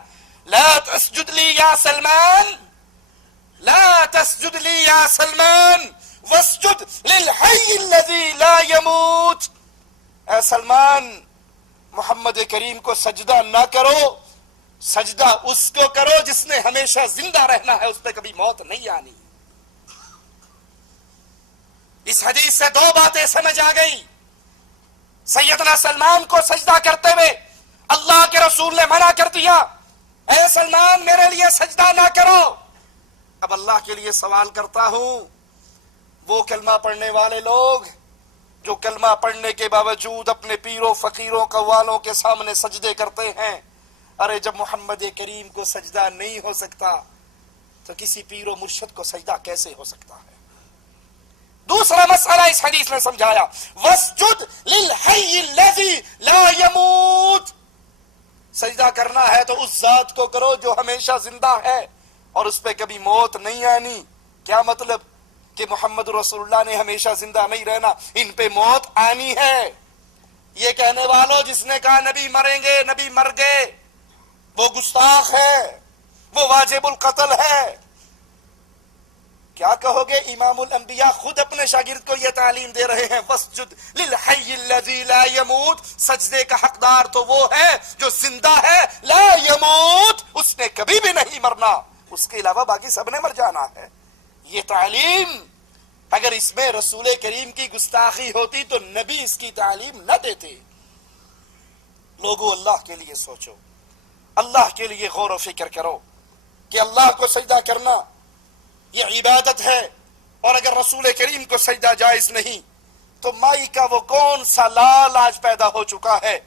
لا تسجد لی یا سلمان، لا تسجد لی یا سلمان واسجد للحی الذی لا يموت۔ اے سلمان، محمد کریم کو سجدہ نہ کرو، سجدہ اس کو کرو جس نے ہمیشہ زندہ رہنا ہے، اس پہ کبھی موت نہیں آنی۔ اس حدیث سے 2 باتیں سمجھ آ گئی۔ سیدنا سلمان کو سجدہ کرتے ہوئے اللہ کے رسول نے منع کر دیا، اے سلمان میرے لیے سجدہ نہ کرو۔ اب اللہ کے لیے سوال کرتا ہوں، وہ کلمہ پڑھنے والے لوگ جو کلمہ پڑھنے کے باوجود اپنے پیروں فقیروں قوالوں کے سامنے سجدے کرتے ہیں، ارے جب محمد کریم کو سجدہ نہیں ہو سکتا تو کسی پیر و مرشد کو سجدہ کیسے ہو سکتا ہے؟ دوسرا مسئلہ اس حدیث نے سمجھایا، واسجد للحی الذی لا يموت، سجدہ کرنا ہے تو اس ذات کو کرو جو ہمیشہ زندہ ہے اور اس پہ کبھی موت نہیں آنی۔ کیا مطلب؟ کہ محمد رسول اللہ نے ہمیشہ زندہ نہیں رہنا، ان پہ موت آنی ہے۔ یہ کہنے والوں جس نے کہا نبی مریں گے، نبی مر گئے، وہ گستاخ ہے، وہ واجب القتل ہے۔ کیا کہو گے؟ امام الانبیاء خود اپنے شاگرد کو یہ تعلیم دے رہے ہیں، وَاسْجُدْ لِلْحَيِّ الَّذِي لَا يَمُوتُ، سجدے کا حقدار تو وہ ہے جو زندہ ہے، لا يموت، اس نے کبھی بھی نہیں مرنا، اس کے علاوہ باقی سب نے مر جانا ہے۔ یہ تعلیم اگر اس میں رسول کریم کی گستاخی ہوتی تو نبی اس کی تعلیم نہ دیتے۔ لوگوں، اللہ کے لیے سوچو، اللہ کے لیے غور و فکر کرو کہ اللہ کو سجدہ کرنا یہ عبادت ہے، اور اگر رسول کریم کو سجدہ جائز نہیں تو مائی کا وہ کون سا لال آج پیدا ہو چکا ہے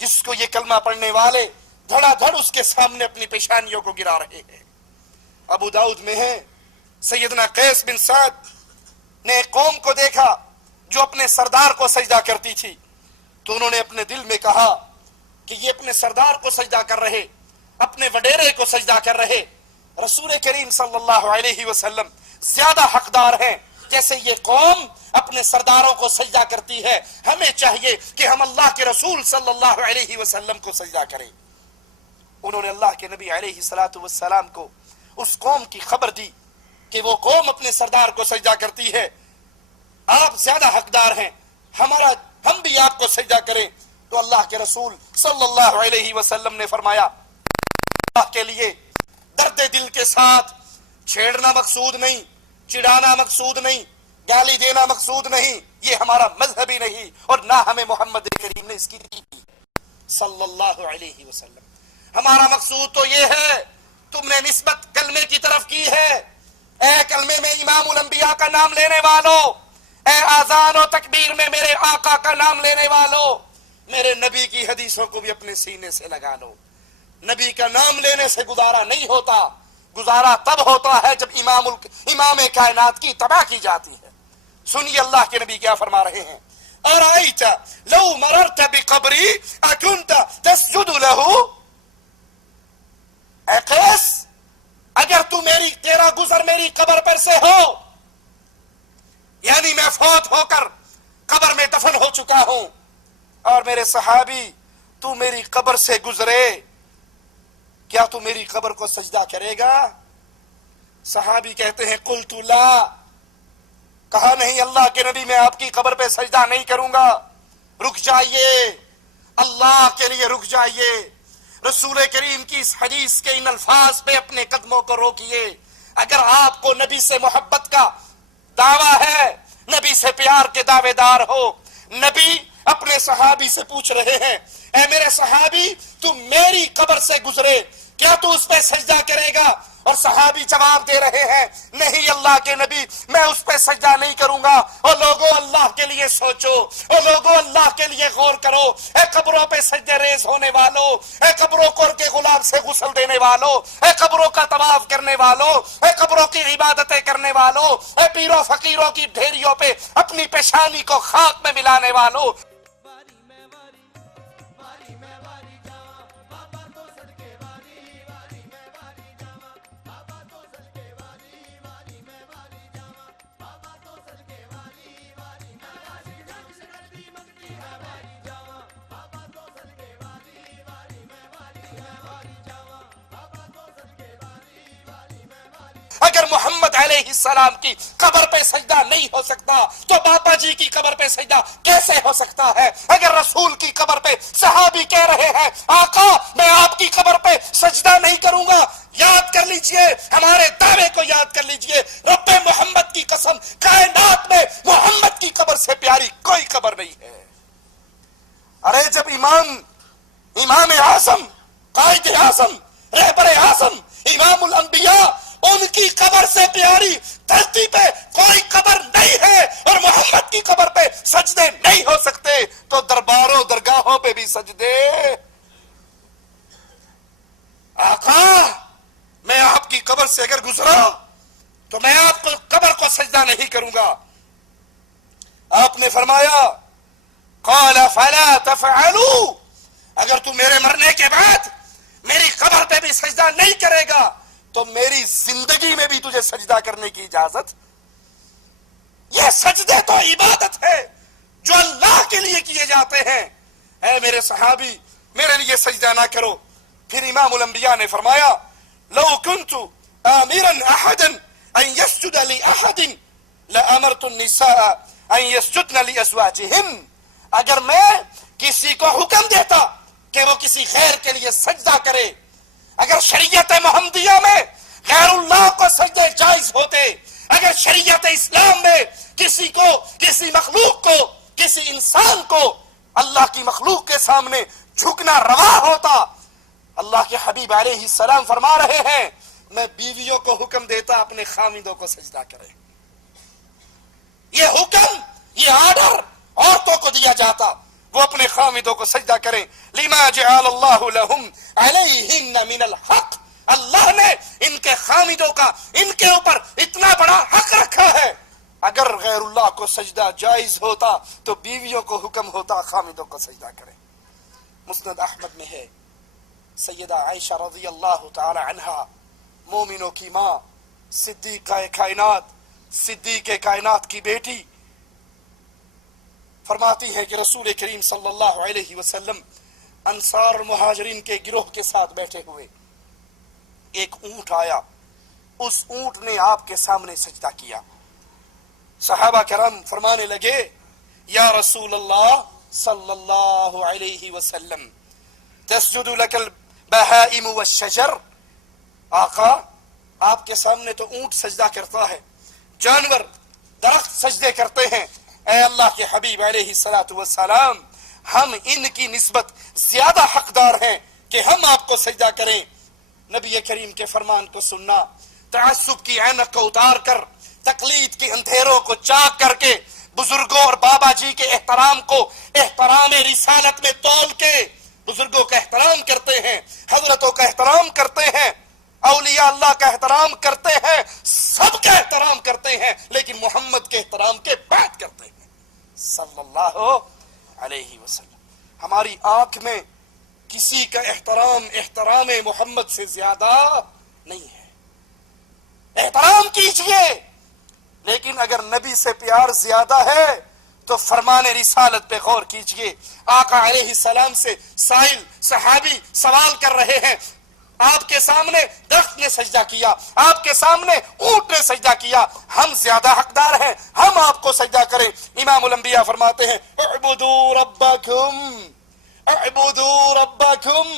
جس کو یہ کلمہ پڑھنے والے دھڑا دھڑ اس کے سامنے اپنی پیشانیوں کو گرا رہے ہیں۔ ابو داؤد میں ہے، سیدنا قیس بن سعد نے ایک قوم کو دیکھا جو اپنے سردار کو سجدہ کرتی تھی، تو انہوں نے اپنے دل میں کہا کہ یہ اپنے سردار کو سجدہ کر رہے، اپنے وڈیرے کو سجدہ کر رہے، رسول کریم صلی اللہ علیہ وسلم زیادہ حقدار ہیں جیسے یہ قوم اپنے سرداروں کو سجدہ کرتی ہے، ہمیں چاہیے کہ ہم اللہ کے رسول صلی اللہ علیہ وسلم کو سجدہ کریں۔ انہوں نے اللہ کے نبی علیہ الصلوۃ والسلام کو اس قوم کی خبر دی کہ وہ قوم اپنے سردار کو سجدہ کرتی ہے، آپ زیادہ حقدار ہیں، ہم بھی آپ کو سجدہ کریں۔ تو اللہ کے رسول صلی اللہ علیہ وسلم نے فرمایا، اللہ کے لیے درد دل کے ساتھ چھیڑنا مقصود نہیں، چڑھانا مقصود نہیں، گالی دینا مقصود نہیں، یہ ہمارا مذہب ہی نہیں، اور نہ ہمیں محمد کریم نے اس کی دی صلی اللہ علیہ وسلم۔ ہمارا مقصود تو یہ ہے، تم نے نسبت کلمے کی طرف کی ہے، اے کلمے میں امام الانبیاء کا نام لینے والوں، اے آذان و تکبیر میں میرے آقا کا نام لینے والوں، میرے نبی کی حدیثوں کو بھی اپنے سینے سے لگا لو۔ نبی کا نام لینے سے گزارا نہیں ہوتا، گزارا تب ہوتا ہے جب امام کائنات کی تباہ کی جاتی ہے۔ سنیے اللہ کے نبی کیا فرما رہے ہیں، ارائیت لو مررت بقبری اکنت تسجد لہ، اے قیس اگر تیرا گزر میری قبر پر سے ہو، یعنی میں فوت ہو کر قبر میں دفن ہو چکا ہوں، اور میرے صحابی تو میری قبر سے گزرے، کیا تو میری قبر کو سجدہ کرے گا؟ صحابی کہتے ہیں قلت لا، کہا نہیں اللہ کے نبی میں آپ کی قبر پہ سجدہ نہیں کروں گا۔ رک جائیے، اللہ کے لیے رک جائیے، رسول کریم کی اس حدیث کے ان الفاظ پہ اپنے قدموں کو روکیے۔ اگر آپ کو نبی سے محبت کا دعویٰ ہے، نبی سے پیار کے دعوے دار ہو، نبی اپنے صحابی سے پوچھ رہے ہیں، اے میرے صحابی تم میری قبر سے گزرے، کیا تو اس پہ سجدہ کرے گا؟ اور صحابی جواب دے رہے ہیں، نہیں اللہ کے نبی میں اس پہ سجدہ نہیں کروں گا۔ اور لوگوں اللہ کے لیے سوچو، اور لوگوں اللہ کے لیے غور کرو، اے قبروں پہ سجدے ریز ہونے والوں، اے قبروں کو کے غلام سے غسل دینے والوں، اے قبروں کا طواف کرنے والوں، اے قبروں کی عبادتیں کرنے والوں، اے پیروں فقیروں کی ڈھیریوں پہ اپنی پیشانی کو خاک میں ملانے والوں، اگر محمد علیہ السلام کی قبر پہ سجدہ نہیں ہو سکتا تو باپا جی کی قبر پہ سجدہ کیسے ہو سکتا ہے؟ اگر رسول کی قبر پہ صحابی کہہ رہے ہیں آقا میں آپ کی قبر پہ سجدہ نہیں کروں گا، یاد کر لیجئے، ہمارے دعوے کو یاد کر لیجئے، رب محمد کی قسم کائنات میں محمد کی قبر سے پیاری کوئی قبر نہیں ہے۔ ارے جب امام اعظم، قائد اعظم، رہبر اعظم، امام الانبیاء، ان کی قبر سے پیاری دھرتی پہ کوئی قبر نہیں ہے اور محمد کی قبر پہ سجدے نہیں ہو سکتے، تو درباروں درگاہوں پہ بھی سجدے۔ آقا میں آپ کی قبر سے اگر گزرا تو میں آپ کو قبر کو سجدہ نہیں کروں گا۔ آپ نے فرمایا قال فلا تفعلوا، اگر تو میرے مرنے کے بعد میری قبر پہ بھی سجدہ نہیں کرے گا تو میری زندگی میں بھی تجھے سجدہ کرنے کی اجازت۔ یہ سجدے تو عبادت ہے جو اللہ کے لیے کیے جاتے ہیں، اے میرے صحابی میرے لیے سجدہ نہ کرو۔ پھر امام الانبیاء نے فرمایا لو كنت آمرا احدا ان يسجد لأحد لأمرت النساء ان يسجدن لأزواجهن، اگر میں کسی کو حکم دیتا کہ وہ کسی غیر کے لیے سجدہ کرے، اگر شریعت محمدیہ میں غیر اللہ کو سجدے جائز ہوتے، اگر شریعت اسلام میں کسی کو، کسی مخلوق کو، کسی انسان کو اللہ کی مخلوق کے سامنے جھکنا روا ہوتا، اللہ کے حبیب علیہ السلام فرما رہے ہیں میں بیویوں کو حکم دیتا اپنے خاوندوں کو سجدہ کرے۔ یہ حکم، یہ آرڈر عورتوں کو دیا جاتا وہ اپنے خاوندوں کو سجدہ کریں۔ لما جعل اللہ لہم علیہن من الحق، اللہ نے ان کے خاوندوں کا ان کے اوپر اتنا بڑا حق رکھا ہے، اگر غیر اللہ کو سجدہ جائز ہوتا تو بیویوں کو حکم ہوتا خاوندوں کو سجدہ کریں۔ مسند احمد میں ہے سیدہ عائشہ رضی اللہ تعالی عنہا، مومنوں کی ماں، صدیقہ کائنات، صدیق کائنات کی بیٹی، فرماتی ہے کہ رسول کریم صلی اللہ علیہ وسلم انصار مہاجرین کے گروہ کے ساتھ بیٹھے ہوئے، ایک اونٹ آیا، اس اونٹ نے آپ کے سامنے سجدہ کیا۔ صحابہ کرام فرمانے لگے یا رسول اللہ صلی اللہ علیہ وسلم تسجد لک البہائم والشجر، آقا آپ کے سامنے تو اونٹ سجدہ کرتا ہے، جانور درخت سجدے کرتے ہیں، اے اللہ کے حبیب علیہ السلام ہم ان کی نسبت زیادہ حقدار ہیں کہ ہم آپ کو سجدہ کریں۔ نبی کریم کے فرمان کو سننا، تعصب کی عینک کو اتار کر، تقلید کے اندھیروں کو چاک کر کے، بزرگوں اور بابا جی کے احترام کو احترام رسالت میں تول کے بزرگوں کا احترام کرتے ہیں، حضرتوں کا احترام کرتے ہیں، اولیاء اللہ کا احترام کرتے ہیں، سب کا احترام کرتے ہیں، لیکن محمد کے احترام کے بعد کرتے ہیں صلی اللہ علیہ وسلم۔ ہماری آنکھ میں کسی کا احترام محمد سے زیادہ نہیں ہے، احترام کیجئے، لیکن اگر نبی سے پیار زیادہ ہے تو فرمان رسالت پہ غور کیجئے۔ آقا علیہ السلام سے سائل صحابی سوال کر رہے ہیں، آپ کے سامنے درخت نے سجدہ کیا، آپ کے سامنے اونٹ نے سجدہ کیا، ہم زیادہ حقدار ہیں، ہم آپ کو سجدہ کریں۔ امام الانبیاء فرماتے ہیں اعبدوا ربکم، اعبدوا ربکم،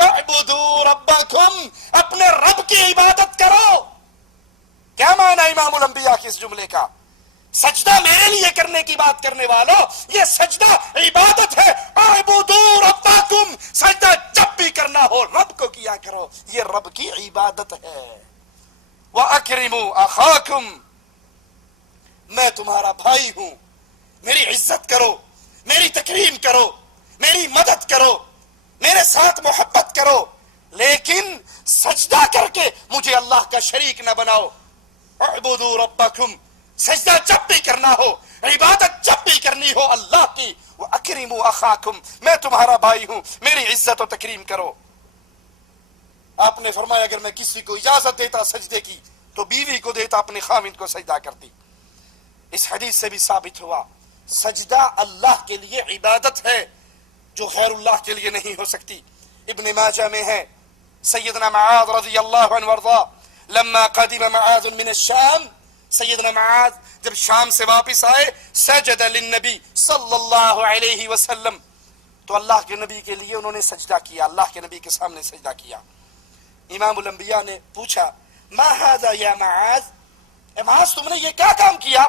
اعبدوا ربکم، اپنے رب کی عبادت کرو۔ کیا معنی امام الانبیاء کی اس جملے کا؟ سجدہ میرے لیے کرنے کی بات کرنے والوں، یہ سجدہ عبادت ہے۔ اعبدوا ربکم، سجدہ جب بھی کرنا ہو رب کو کیا کرو، یہ رب کی عبادت ہے۔ وَأَكْرِمُوا أَخَاكُمْ، میں تمہارا بھائی ہوں، میری عزت کرو، میری تکریم کرو، میری مدد کرو، میرے ساتھ محبت کرو، لیکن سجدہ کر کے مجھے اللہ کا شریک نہ بناؤ۔ اعبدوا ربکم، سجدہ جب بھی کرنا ہو، عبادت جب بھی کرنی ہو اللہ کی، وَأَكْرِمُوا أَخَاكُمْ، میں تمہارا بھائی ہوں، میری عزت و تکریم کرو۔ آپ نے فرمایا اگر میں کسی کو اجازت دیتا سجدے کی تو بیوی کو دیتا، اپنے خاوند کو سجدہ کرتی۔ اس حدیث سے بھی ثابت ہوا سجدہ اللہ کے لیے عبادت ہے جو غیر اللہ کے لیے نہیں ہو سکتی۔ ابن ماجہ میں ہے سیدنا معاذ رضی اللہ عنہ وارضا، لما قدم معاذ من الشام، سیدنا معاذ جب شام سے واپس آئے، سجد للنبی صلی اللہ علیہ وسلم، تو اللہ کے نبی کے لیے انہوں نے سجدہ کیا، اللہ کے نبی کے سامنے سجدہ کیا۔ امام الانبیاء نے پوچھا ما هذا یا معاذ، اے معاذ تم نے یہ کیا کام کیا؟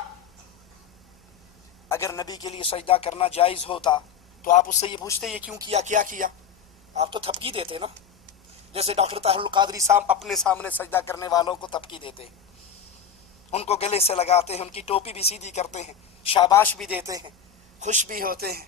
اگر نبی کے لیے سجدہ کرنا جائز ہوتا تو آپ اس سے یہ پوچھتے یہ کیوں کیا، کیا کیا؟ آپ تو تھپکی دیتے نا، جیسے ڈاکٹر طاہر القادری صاحب اپنے سامنے سجدہ کرنے والوں کو تھپکی دیتے ہیں، ان کو گلے سے لگاتے ہیں، ان کی ٹوپی بھی سیدھی کرتے ہیں، شاباش بھی دیتے ہیں، خوش بھی ہوتے ہیں۔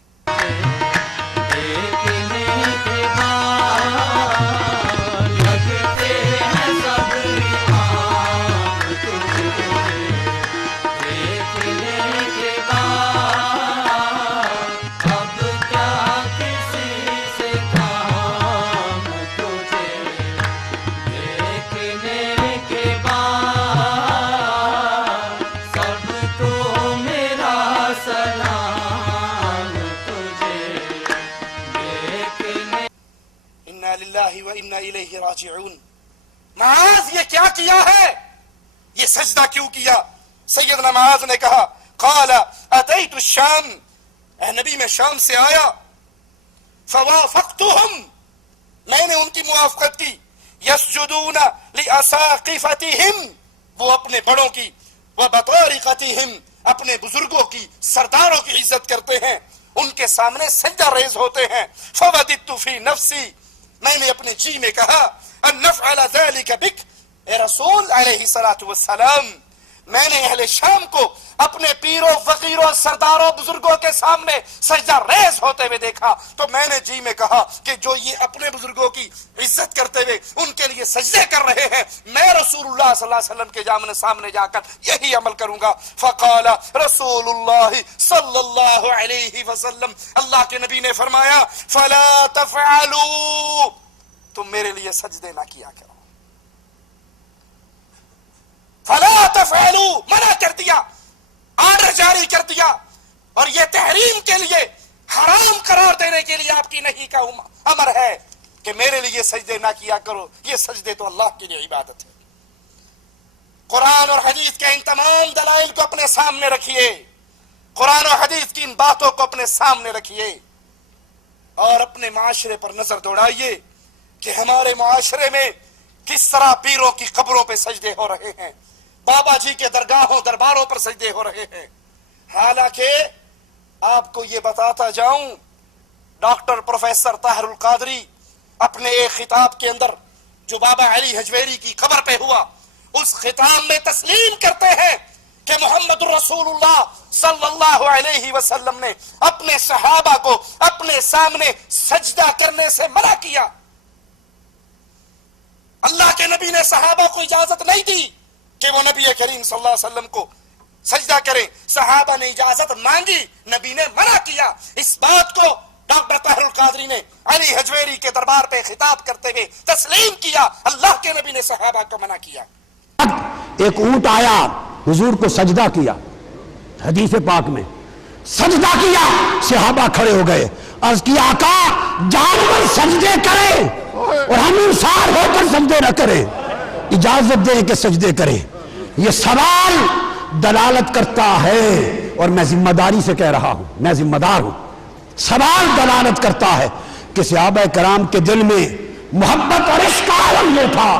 انا للہ و انا الیہ راجعون۔ معاذ یہ کیا کیا ہے؟ یہ سجدہ کیوں کیا؟ سیدنا معاذ نے کہا قال اتیت الشام، اے نبی میں شام سے آیا، فوافقتهم، میں نے ان کی موافقت کی، یسجدون لاساقفتهم، وہ اپنے بڑوں کی، وبطارقتهم، اپنے بزرگوں کی، سرداروں کی عزت کرتے ہیں، ان کے سامنے سجدہ ریز ہوتے ہیں۔ فوددت فی نفسی، میں نے اپنے جی میں کہا ان نفعل ذلك بک، اے رسول علیہ الصلوۃ والسلام، میں نے اہل شام کو اپنے پیروں فقیروں سرداروں بزرگوں کے سامنے سجدہ ریز ہوتے ہوئے دیکھا تو میں نے جی میں کہا کہ جو یہ اپنے بزرگوں کی عزت کرتے ہوئے ان کے لیے سجدے کر رہے ہیں، میں رسول اللہ صلی اللہ علیہ وسلم کے سامنے جا کر یہی عمل کروں گا۔ فقال رسول اللہ صلی اللہ علیہ وسلم، اللہ کے نبی نے فرمایا فلا تفعلوا، تم میرے لیے سجدے نہ کیا کرو۔ فلا تفعلوا، منع کر دیا، آرڈر جاری کر دیا، اور یہ تحریم کے لیے، حرام قرار دینے کے لیے آپ کی نہیں کا امر ہے کہ میرے لیے سجدے نہ کیا کرو۔ یہ سجدے تو اللہ کے لیے عبادت ہے۔ قرآن اور حدیث کے ان تمام دلائل کو اپنے سامنے رکھیے، قرآن اور حدیث کی ان باتوں کو اپنے سامنے رکھیے، اور اپنے معاشرے پر نظر دوڑائیے کہ ہمارے معاشرے میں کس طرح پیروں کی قبروں پہ سجدے ہو رہے ہیں، بابا جی کے درگاہوں درباروں پر سجدے ہو رہے ہیں۔ حالانکہ آپ کو یہ بتاتا جاؤں، ڈاکٹر پروفیسر طاہر القادری اپنے ایک خطاب کے اندر جو بابا علی حجویری کی قبر پہ ہوا، اس خطاب میں تسلیم کرتے ہیں کہ محمد رسول اللہ صلی اللہ علیہ وسلم نے اپنے صحابہ کو اپنے سامنے سجدہ کرنے سے منع کیا۔ اللہ کے نبی نے صحابہ کو اجازت نہیں دی کہ وہ نبی کریم صلی اللہ علیہ وسلم کو سجدہ کریں، صحابہ نے اجازت مانگی، نبی نے منع کیا۔ اس بات کو ڈاکٹر طاہر القادری نے علی حجویری کے دربار پہ خطاب کرتے ہوئے تسلیم کیا، اللہ کے نبی نے صحابہ کو منع کیا۔ ایک اونٹ آیا، حضور کو سجدہ کیا، حدیث پاک میں سجدہ کیا، صحابہ کھڑے ہو گئے، عرض کیا آقا جانور سجدے کرے اور ہم انسان ہو کر سجدے نہ کریں، اجازت دیں کہ سجدے کریں۔ یہ سوال دلالت کرتا ہے، اور میں ذمہ داری سے کہہ رہا ہوں، میں ذمہ دار ہوں، سوال دلالت کرتا ہے کہ صحابہ کرام کے دل میں محبت اور عشق کا عالم یہ تھا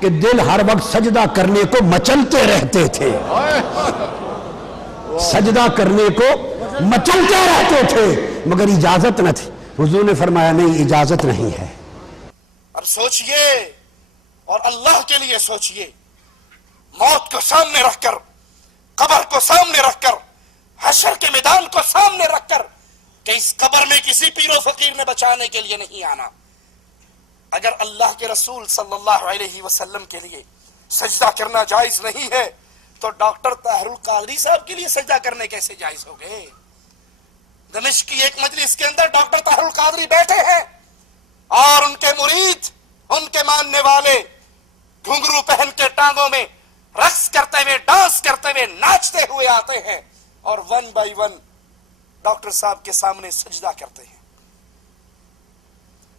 کہ دل ہر وقت سجدہ کرنے کو مچلتے رہتے تھے، سجدہ کرنے کو مچلتے رہتے تھے، مگر اجازت نہ تھی۔ حضور نے فرمایا نہیں، اجازت نہیں ہے۔ اور سوچئے، اور اللہ کے لیے سوچئے، موت کو سامنے رکھ کر، قبر کو سامنے رکھ کر، حشر کے میدان کو سامنے رکھ کر کہ اس قبر میں کسی پیر و فقیر نے بچانے کے لیے نہیں آنا۔ اگر اللہ کے رسول صلی اللہ علیہ وسلم کے لیے سجدہ کرنا جائز نہیں ہے تو ڈاکٹر طاہر القادری صاحب کے لیے سجدہ کرنے کیسے جائز ہو گئے؟ دمشق کی ایک مجلس کے اندر ڈاکٹر طاہر القادری بیٹھے ہیں اور ان کے مرید، ان کے ماننے والے گھنگرو پہن کے ٹانگوں میں رقص کرتے ہوئے، ڈانس کرتے ہوئے، ناچتے ہوئے آتے ہیں اور ون بائی ون ڈاکٹر صاحب کے سامنے سجدہ کرتے ہیں۔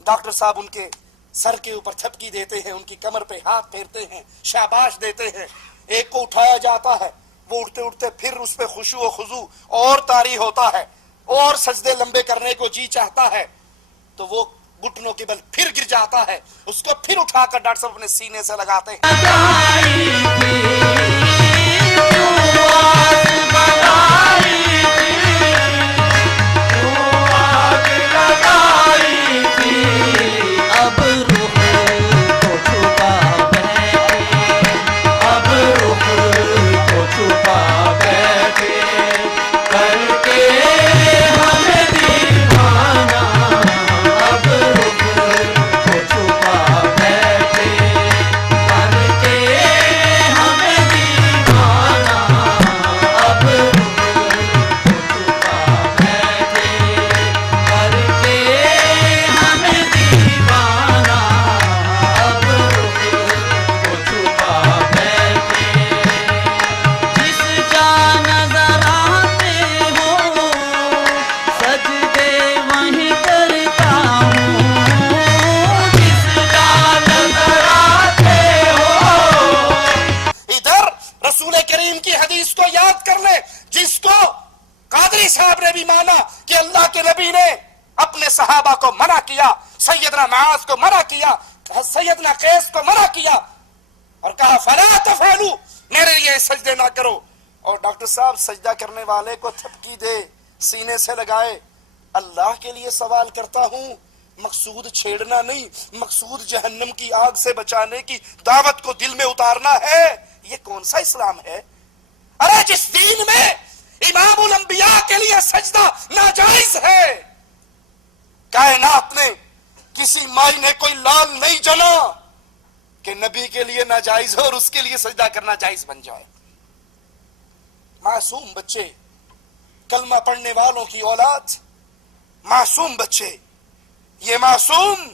ڈاکٹر صاحب ان کے سر کے اوپر تھپکی دیتے ہیں، ان کی کمر پہ ہاتھ پھیرتے ہیں، شاباش دیتے ہیں۔ ایک کو اٹھایا جاتا ہے، وہ اٹھتے اٹھتے پھر اس پہ خشوع و خضوع اور طاری ہوتا ہے، اور سجدے لمبے کرنے کو جی چاہتا ہے تو وہ گھٹنوں کے بل پھر گر جاتا ہے، اس کو پھر اٹھا کر ڈاکٹر صاحب اپنے سینے سے لگاتے ہیں۔ صاحب نے بھی مانا کہ اللہ کے نبی نے اپنے صحابہ کو منع کیا، سیدنا معاذ کو منع کیا، سیدنا قیس کو منع کیا اور کہا فلا تفعلوا، میرے لیے سجدے نہ کرو. اور ڈاکٹر صاحب سجدہ کرنے والے کو تھپکی دے، سینے سے لگائے. اللہ کے لیے سوال کرتا ہوں، مقصود چھیڑنا نہیں، مقصود جہنم کی آگ سے بچانے کی دعوت کو دل میں اتارنا ہے. یہ کون سا اسلام ہے؟ ارے جس دین میں امام الانبیاء کے لیے سجدہ ناجائز ہے، کائنات نے کسی مائی نے کوئی لال نہیں جنا کہ نبی کے لیے ناجائز ہو اور اس کے لیے سجدہ کرنا جائز بن جائے. معصوم بچے، کلمہ پڑھنے والوں کی اولاد، معصوم بچے، یہ معصوم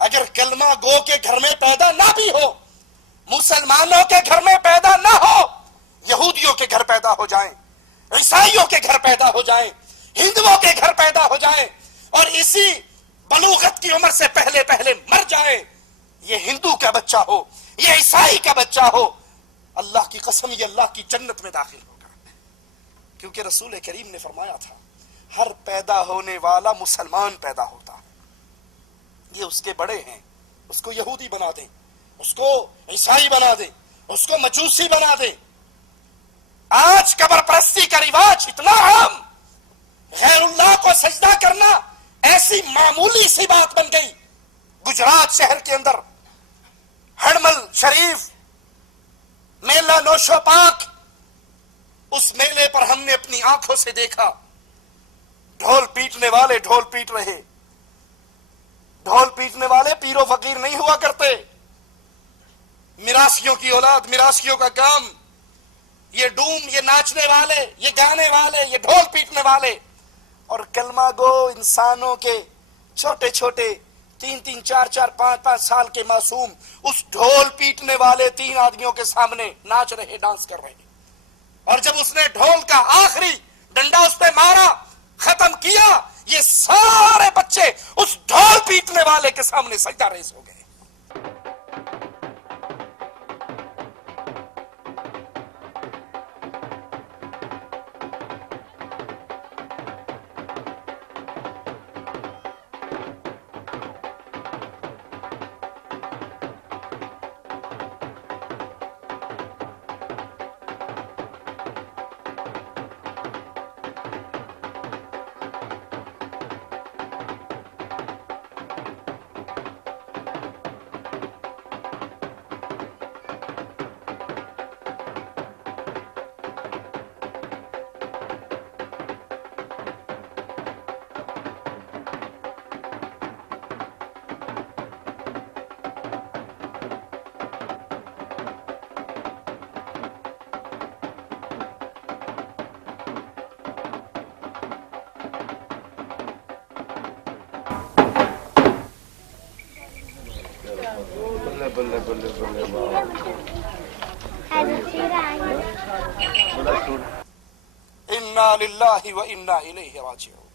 اگر کلمہ گو کے گھر میں پیدا نہ بھی ہو، مسلمانوں کے گھر میں پیدا نہ ہو، یہودیوں کے گھر پیدا ہو جائیں، عیسائیوں کے گھر پیدا ہو جائیں، ہندوؤں کے گھر پیدا ہو جائیں اور اسی بلوغت کی عمر سے پہلے پہلے مر جائیں، یہ ہندو کا بچہ ہو، یہ عیسائی کا بچہ ہو، اللہ کی قسم یہ اللہ کی جنت میں داخل ہوگا. کیونکہ رسول کریم نے فرمایا تھا ہر پیدا ہونے والا مسلمان پیدا ہوتا ہے. یہ اس کے بڑے ہیں، اس کو یہودی بنا دیں، اس کو عیسائی بنا دیں، اس کو مجوسی بنا دیں. آج قبر پرستی کا رواج اتنا عام، غیر اللہ کو سجدہ کرنا ایسی معمولی سی بات بن گئی. گجرات شہر کے اندر ہڑمل شریف میلہ نوشو پاک، اس میلے پر ہم نے اپنی آنکھوں سے دیکھا ڈھول پیٹنے والے ڈھول پیٹ رہے. ڈھول پیٹنے والے پیر و فقیر نہیں ہوا کرتے، میراثیوں کی اولاد، میراثیوں کا کام. یہ ڈوم، یہ ناچنے والے، یہ گانے والے، یہ ڈھول پیٹنے والے. اور کلمہ گو انسانوں کے چھوٹے چھوٹے 3 4 5 سال کے معصوم اس ڈھول پیٹنے والے 3 آدمیوں کے سامنے ناچ رہے، ڈانس کر رہے. اور جب اس نے ڈھول کا آخری ڈنڈا اس پہ مارا، ختم کیا، یہ سارے بچے اس ڈھول پیٹنے والے کے سامنے سجدہ ریز ہو گئے. انا للہ و انا الیہ راجعون.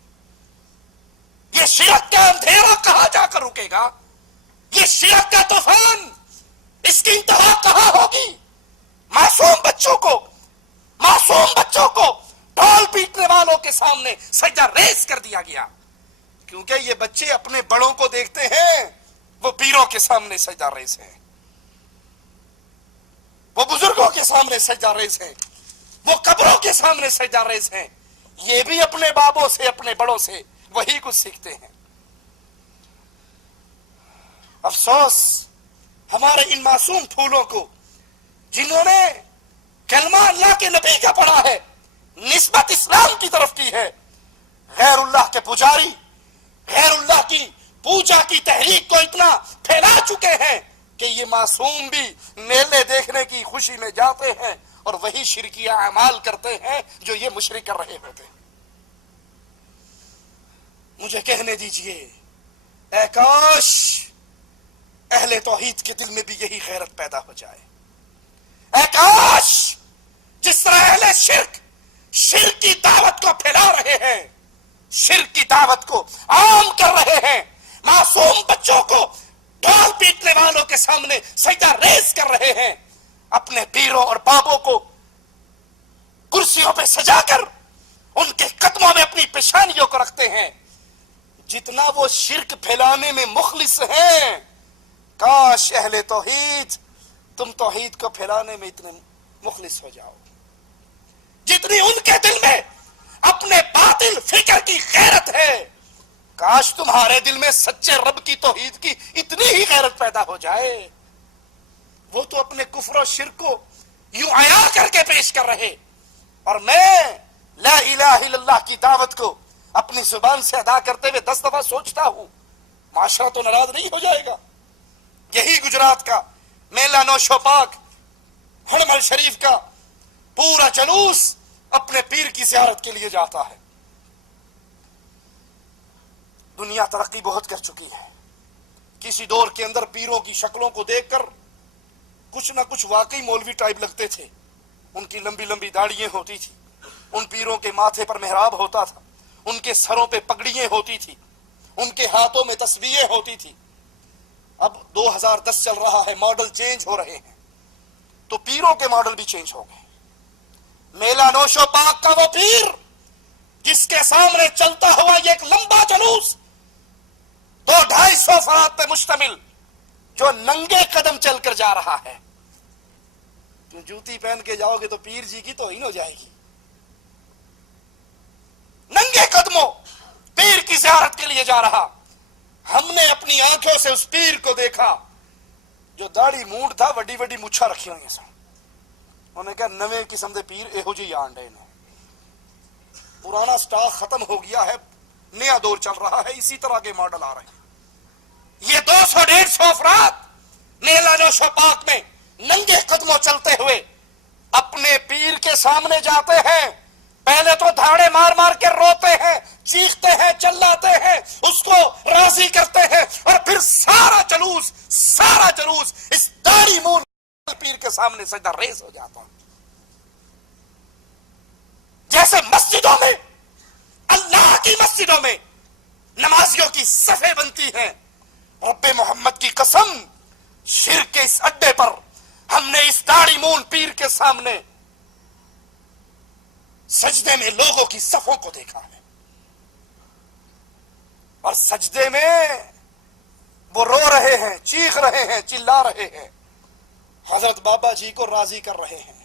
یہ شرک کا اندھیرا کہاں جا کر رکے گا؟ یہ شرک کا طوفان، اس کی انتہا کہاں ہوگی؟ معصوم بچوں کو ڈھول پیٹنے والوں کے سامنے سجدہ ریز کر دیا گیا. کیونکہ یہ بچے اپنے بڑوں کو دیکھتے ہیں، وہ پیروں کے سامنے سجدہ ریز ہیں، وہ بزرگوں کے سامنے سجدہ ریز ہیں، وہ قبروں کے سامنے سجدہ ریز ہیں. یہ بھی اپنے بابوں سے، اپنے بڑوں سے وہی کچھ سیکھتے ہیں. افسوس ہمارے ان معصوم پھولوں کو، جنہوں نے کلمہ اللہ کے نبی کا پڑھا ہے، نسبت اسلام کی طرف کی ہے، غیر اللہ کے پجاری، غیر اللہ کی پوجا کی تحریک کو اتنا پھیلا چکے ہیں کہ یہ معصوم بھی میلے دیکھنے کی خوشی میں جاتے ہیں اور وہی شرکیہ اعمال کرتے ہیں جو یہ مشرک کر رہے ہوتے ہیں. مجھے کہنے دیجئے، اے کاش اہل توحید کے دل میں بھی یہی غیرت پیدا ہو جائے. اے کاش جس طرح اہل شرک کی دعوت کو پھیلا رہے ہیں، شرک کی دعوت کو عام کر رہے ہیں، معصوم بچوں کو ڈھول پیٹنے والوں کے سامنے سجدہ ریز کر رہے ہیں، اپنے پیروں اور بابوں کو کرسیوں پہ سجا کر ان کے قدموں میں اپنی پیشانیوں کو رکھتے ہیں. جتنا وہ شرک پھیلانے میں مخلص ہیں، کاش اہل توحید تم توحید کو پھیلانے میں اتنے مخلص ہو جاؤ. جتنی ان کے دل میں اپنے باطل فکر کی غیرت ہے، کاش تمہارے دل میں سچے رب کی توحید کی اتنی ہی غیرت پیدا ہو جائے. وہ تو اپنے کفر و شرک کو یوں عیا کر کے پیش کر رہے، اور میں لا الہ الا اللہ کی دعوت کو اپنی زبان سے ادا کرتے ہوئے 10 دفعہ سوچتا ہوں معاشرہ تو ناراض نہیں ہو جائے گا. یہی گجرات کا میلہ نوشو پاک ہڑمل شریف کا پورا جلوس اپنے پیر کی زیارت کے لیے جاتا ہے. دنیا ترقی بہت کر چکی ہے. کسی دور کے اندر پیروں کی شکلوں کو دیکھ کر کچھ نہ کچھ واقعی مولوی ٹائپ لگتے تھے. ان کی لمبی لمبی داڑھیاں ہوتی تھی، ان پیروں کے ماتھے پر محراب ہوتا تھا، ان کے سروں پہ پگڑیاں ہوتی تھی، ان کے ہاتھوں میں تسبیحیں ہوتی تھی. اب 2010 چل رہا ہے، ماڈل چینج ہو رہے ہیں، تو پیروں کے ماڈل بھی چینج ہو گئے. میلہ نوشو پاک کا وہ پیر جس کے سامنے چلتا ہوا یہ ایک لمبا جلوس 200-250 افراد پہ مشتمل، جو ننگے قدم چل کر جا رہا ہے. تو جوتی پہن کے جاؤ گے تو پیر جی کی توہین ہو جائے گی. ننگے قدموں پیر کی زیارت کے لیے جا رہا. ہم نے اپنی آنکھوں سے اس پیر کو دیکھا جو داڑھی مونڈ تھا، وڈی وڈی مچھا رکھی ہوئی سن. انہوں نے کہا نویں قسم دے پیر ایہو جی آنڈے نے. پرانا سٹاک ختم ہو گیا ہے، نیا دور چل رہا ہے، اسی طرح کے ماڈل آ رہے ہیں. یہ 200-150 افراد میلہ نوشو پاک میں ننگے قدموں چلتے ہوئے اپنے پیر کے سامنے جاتے ہیں. پہلے تو دھاڑے مار مار کے روتے ہیں، چیختے ہیں، چلاتے ہیں، اس کو راضی کرتے ہیں، اور پھر سارا جلوس اس داڑھی مون پیر کے سامنے سجدہ ریز ہو جاتا. جیسے مسجدوں میں، اللہ کی مسجدوں میں نمازیوں کی صفیں بنتی ہیں، رب محمد کی قسم شرک کے اس اڈے پر ہم نے اس داڑھی مون پیر کے سامنے سجدے میں لوگوں کی صفوں کو دیکھا ہے. اور سجدے میں وہ رو رہے ہیں، چیخ رہے ہیں، چلا رہے ہیں، حضرت بابا جی کو راضی کر رہے ہیں.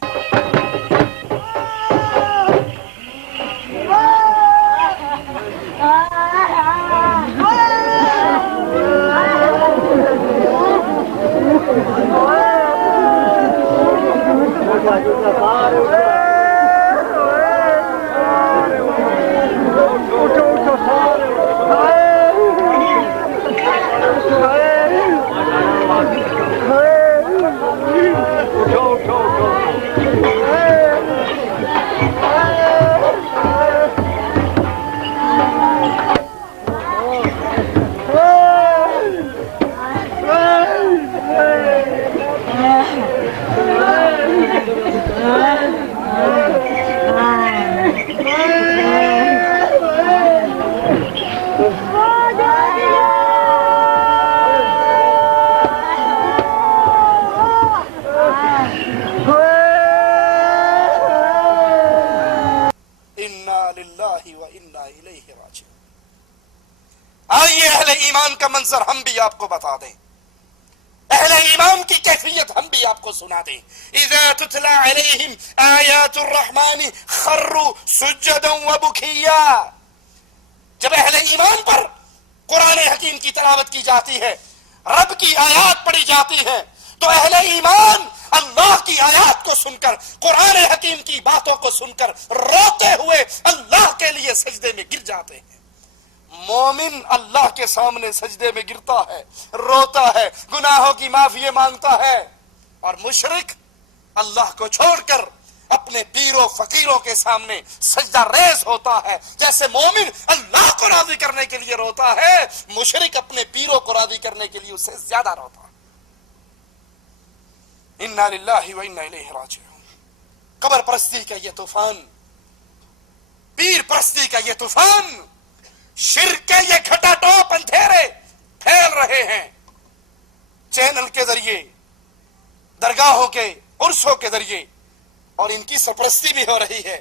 آئیے اہل ایمان کا منظر ہم بھی آپ کو بتا دیں، اہل ایمان کی کیفیت ہم بھی آپ کو سنا دیں. اذا تتلى علیہم آیات الرحمن خروا سجدا وبکیا. جب اہل ایمان پر قرآن حکیم کی تلاوت کی جاتی ہے، رب کی آیات پڑھی جاتی ہے، تو اہل ایمان اللہ کی آیات کو سن کر، قرآن حکیم کی باتوں کو سن کر روتے ہوئے اللہ کے لیے سجدے میں گر جاتے ہیں. مومن اللہ کے سامنے سجدے میں گرتا ہے، روتا ہے، گناہوں کی معافی مانگتا ہے، اور مشرک اللہ کو چھوڑ کر اپنے پیروں فقیروں کے سامنے سجدہ ریز ہوتا ہے. جیسے مومن اللہ کو راضی کرنے کے لیے روتا ہے، مشرک اپنے پیروں کو راضی کرنے کے لیے اس سے زیادہ روتا ہے. انا للہ و انا الیہ راجعون. قبر پرستی کا یہ طوفان، پیر پرستی کا یہ طوفان، شرک کے یہ گھٹا ٹوپ اندھیرے پھیل رہے ہیں. چینل کے ذریعے، درگاہوں کے عرسوں کے ذریعے، اور ان کی سرپرستی بھی ہو رہی ہے.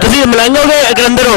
ਤੁਸੀਂ ਮਲੰਗ ਹੋ ਗਏ ਕਲੰਦਰ ਹੋ?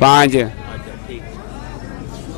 5।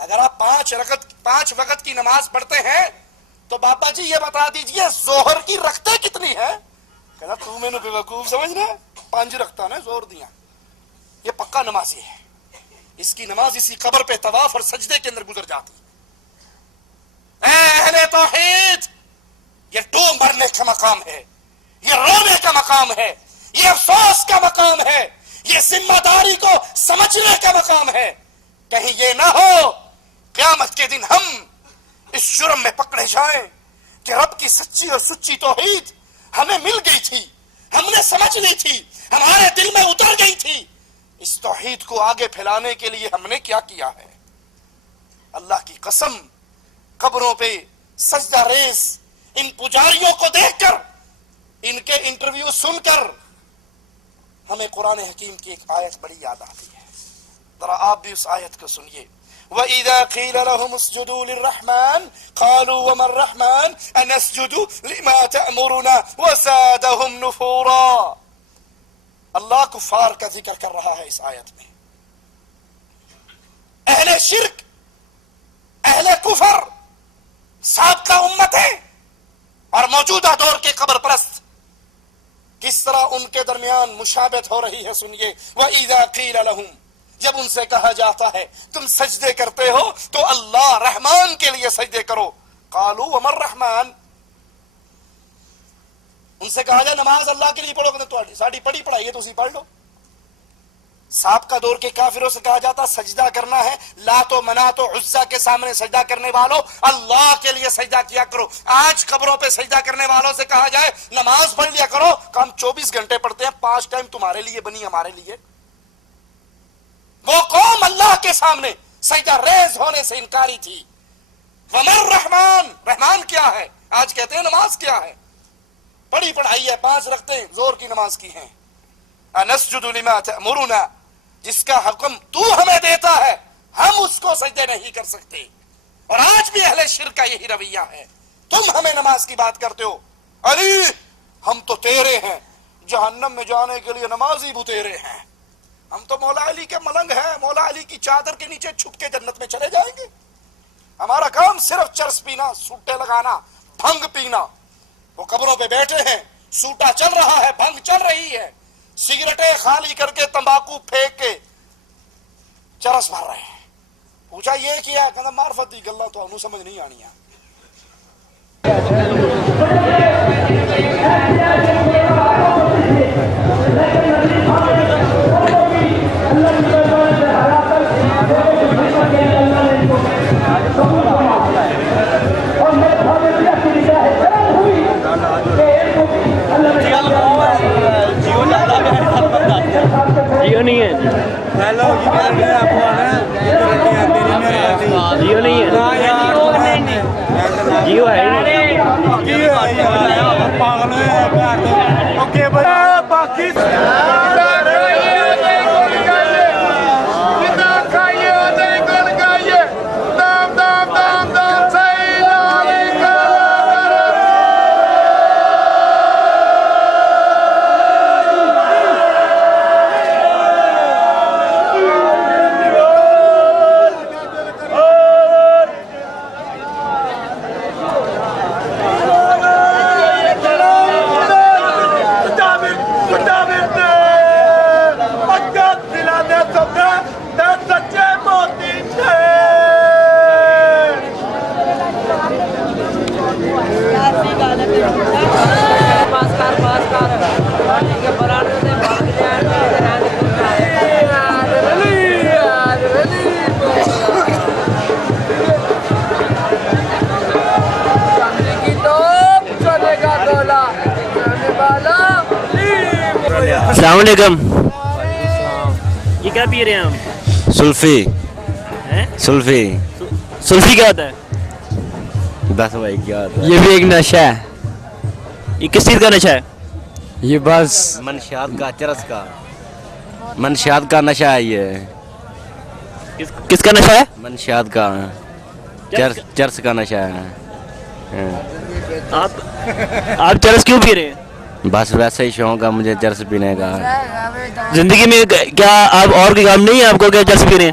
اگر آپ 5 وقت کی نماز پڑھتے ہیں تو بابا جی یہ بتا دیجئے ظہر کی رکھتے کتنی ہے؟ کہنا تو میں نے بے وقوف سمجھنا 5 رکھتا نا زور دیا. یہ پکا نمازی ہے. اس کی نماز اسی قبر پہ طواف اور سجدے کے اندر گزر جاتی. اے اہل توحید، یہ ڈوب مرنے کا مقام ہے، یہ رونے کا مقام ہے، یہ افسوس کا مقام ہے، یہ ذمہ داری کو سمجھنے کا مقام ہے. کہیں یہ نہ ہو قیامت کے دن ہم اس جرم میں پکڑے جائیں کہ رب کی سچی اور سچی توحید ہمیں مل گئی تھی، ہم نے سمجھ لی تھی، ہمارے دل میں اتر گئی تھی. اس توحید کو آگے پھیلانے کے لیے ہم نے کیا کیا ہے؟ اللہ کی قسم، قبروں پہ سجدہ ریز ان پجاریوں کو دیکھ کر، ان کے انٹرویو سن کر ہمیں قرآن حکیم کی ایک آیت بڑی یاد آتی ہے. ذرا آپ بھی اس آیت کو سنیے. وَإِذَا قِيلَ لَهُمُ اسْجُدُوا لِلرَّحْمَنِ قَالُوا وَمَا الرَّحْمَنُ أَنَسْجُدُ لِمَا تَأْمُرُنَا وَزَادَهُمْ نُفُورًا. اللہ کفار کا ذکر کر رہا ہے اس آیت میں. اہل شرک، اہل کفر، سابقہ امتیں اور موجودہ دور کے قبر پرست کس طرح ان کے درمیان مشابہت ہو رہی ہے. سنیے. وَإِذَا قِيلَ لَهُمْ، جب ان سے کہا جاتا ہے تم سجدے کرتے ہو تو اللہ رحمان کے لیے سجدے کرو. قالوا وما الرحمن، ان سے کہا جائے نماز اللہ کے لیے پڑھو کہ ساڑی پڑھی پڑھائی ہے تو اسی پڑھ لو. سابقہ دور کے کافروں سے کہا جاتا سجدہ کرنا ہے لات و منات و عزا کے سامنے سجدہ کرنے والوں اللہ کے لیے سجدہ کیا کرو. آج قبروں پہ سجدہ کرنے والوں سے کہا جائے نماز پڑھ لیا کرو کہ ہم 24 گھنٹے پڑھتے ہیں، 5 ٹائم تمہارے لیے بنی ہمارے لیے. وہ قوم اللہ کے سامنے سجدہ ریز ہونے سے انکاری تھی. وما الرحمن، رحمان کیا ہے؟ آج کہتے ہیں نماز کیا ہے؟ پڑھی پڑھائی ہے، 5 رکھتے ہیں زور کی نماز کی ہیں. انسجد لما تأمرنا، جس کا حکم تو ہمیں دیتا ہے ہم اس کو سجدے نہیں کر سکتے. اور آج بھی اہل شرک کا یہی رویہ ہے. تم ہمیں نماز کی بات کرتے ہو، علی ہم تو تیرے ہیں، جہنم میں جانے کے لیے نمازی بھی تیرے ہیں. ہم تو مولا علی کے ملنگ ہیں، مولا علی کی چادر کے نیچے چھپ کے جنت میں چلے جائیں گے. ہمارا کام صرف چرس پینا، سوٹے لگانا، بھنگ پینا. وہ قبروں پہ بیٹھے ہیں، سوٹا چل رہا ہے، بھنگ چل رہی ہے، سگریٹیں خالی کر کے تمباکو پھینک کے چرس بھر رہے ہیں. پوچھا یہ کیا؟ کہنا معرفت دی گلا تو ہمیں سمجھ نہیں آنی ہے. جیو نہیں ہے، جیو نہیں ہے، جیو ہے السلام علیکم. یہ کیا پی رہے ہیں ہم؟ سلفی. سلفی سلفی کیا ہوتا ہے؟ بس بھائی کیا ہوتا ہے؟ یہ بھی ایک نشہ ہے. یہ کس چیز کا نشہ ہے؟ یہ بس منشیات کا، چرس کا، منشیات کا نشہ ہے. یہ کس کا نشہ ہے؟ منشیات کا، چرس کا نشہ ہے. آپ چرس کیوں پی رہے ہیں؟ بس ویسے ہی شوق ہے مجھے چرس پینے کا. زندگی میں کیا آپ اور کوئی کام نہیں ہے آپ کو کہ چرس پی رہے ہیں؟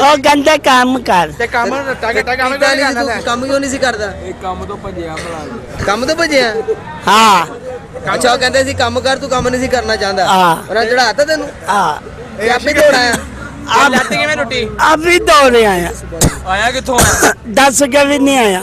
ਉਹ ਕਹਿੰਦੇ ਕੰਮ ਕਰ ਕੰਮ ਕਿਉਂ ਨਹੀਂ ਸੀ ਕਰਦਾ? ਕੰਮ ਤੋਂ ਭੱਜਿਆ ਹਾਂ ਅੱਛਾ, ਉਹ ਕਹਿੰਦੇ ਸੀ ਕੰਮ ਕਰ, ਤੂੰ ਕੰਮ ਨਹੀਂ ਸੀ ਕਰਨਾ ਚਾਹੁੰਦਾ। ਹਾਂ। ਉਹਨਾਂ ਚੜਾਤਾ ਤੈਨੂੰ? ਹਾਂ ਇਹ ਆਪੇ ਦੌੜ ਆਇਆ। ਲੱਤ ਕਿਵੇਂ ਟੁੱਟੀ? ਅਭੀ ਦੌੜੇ ਆਇਆ ਆਇਆ ਕਿੱਥੋਂ ਆਇਆ? ਦੱਸ ਕੇ ਵੀ ਨਹੀਂ ਆਇਆ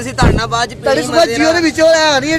ਅਸੀਂ ਤੁਹਾਡਾ ਬਾਅਦ ਚ ਤੇਰੀ ਸੁਬਾ ਜੀਓ ਦੇ ਵਿੱਚੋਂ ਆ ਰਹੀ ਹੈ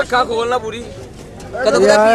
ਅੱਖਾਂ ਖੋਲਣਾ ਪੂਰੀ ਕਦੋਂ ਦਾ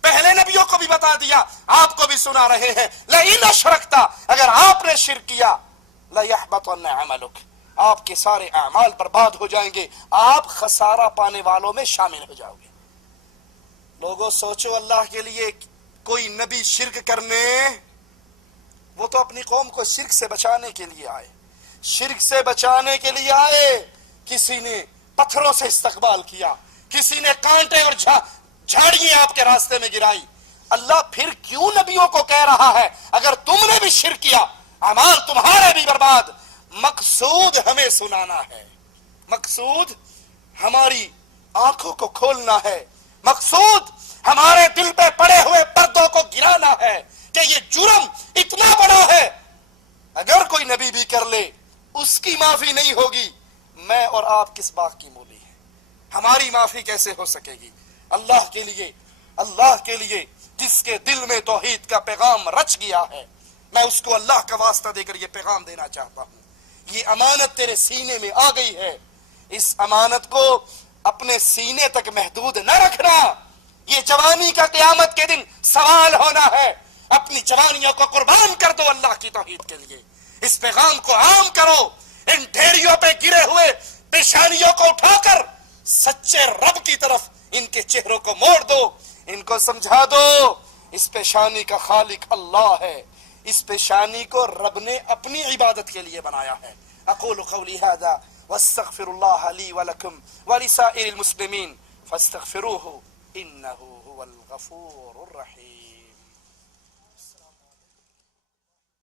پہلے نبیوں کو بھی بتا دیا، آپ کو بھی سنا رہے ہیں، لئن اشرکت، اگر آپ نے شرک کیا، لیحبطن عملک، آپ کے سارے اعمال برباد ہو جائیں گے، آپ خسارہ پانے والوں میں شامل ہو جاؤ گے۔ لوگوں سوچو، اللہ کے لیے کوئی نبی شرک کرنے، وہ تو اپنی قوم کو شرک سے بچانے کے لیے آئے، شرک سے بچانے کے لیے آئے۔ کسی نے پتھروں سے استقبال کیا، کسی نے کانٹے اور جھاڑیاں آپ کے راستے میں گرائی۔ اللہ پھر کیوں نبیوں کو کہہ رہا ہے اگر تم نے بھی شرک کیا اعمال تمہارے بھی برباد؟ مقصود ہمیں سنانا ہے، مقصود ہماری آنکھوں کو کھولنا ہے، مقصود ہمارے دل پہ پڑے ہوئے پردوں کو گرانا ہے کہ یہ جرم اتنا بڑا ہے، اگر کوئی نبی بھی کر لے اس کی معافی نہیں ہوگی، میں اور آپ کس بات کی مولی ہیں، ہماری معافی کیسے ہو سکے گی؟ اللہ کے لیے جس کے دل میں توحید کا پیغام رچ گیا ہے، میں اس کو اللہ کا واسطہ دے کر یہ پیغام دینا چاہتا ہوں، یہ امانت تیرے سینے میں آ گئی ہے، اس امانت کو اپنے سینے تک محدود نہ رکھنا، یہ جوانی کا قیامت کے دن سوال ہونا ہے، اپنی جوانیوں کو قربان کر دو اللہ کی توحید کے لیے، اس پیغام کو عام کرو، ان ڈھیریوں پہ گرے ہوئے پیشانیوں کو اٹھا کر سچے رب کی طرف ان کے چہروں کو موڑ دو، ان کو سمجھا دو اس پیشانی کا خالق اللہ ہے، اس پیشانی کو رب نے اپنی عبادت کے لیے بنایا ہے۔ اقول قولی ھذا واستغفر اللہ لی ولکم ولسائر المسلمین فاستغفروہ انہ هو الغفور الرحیم۔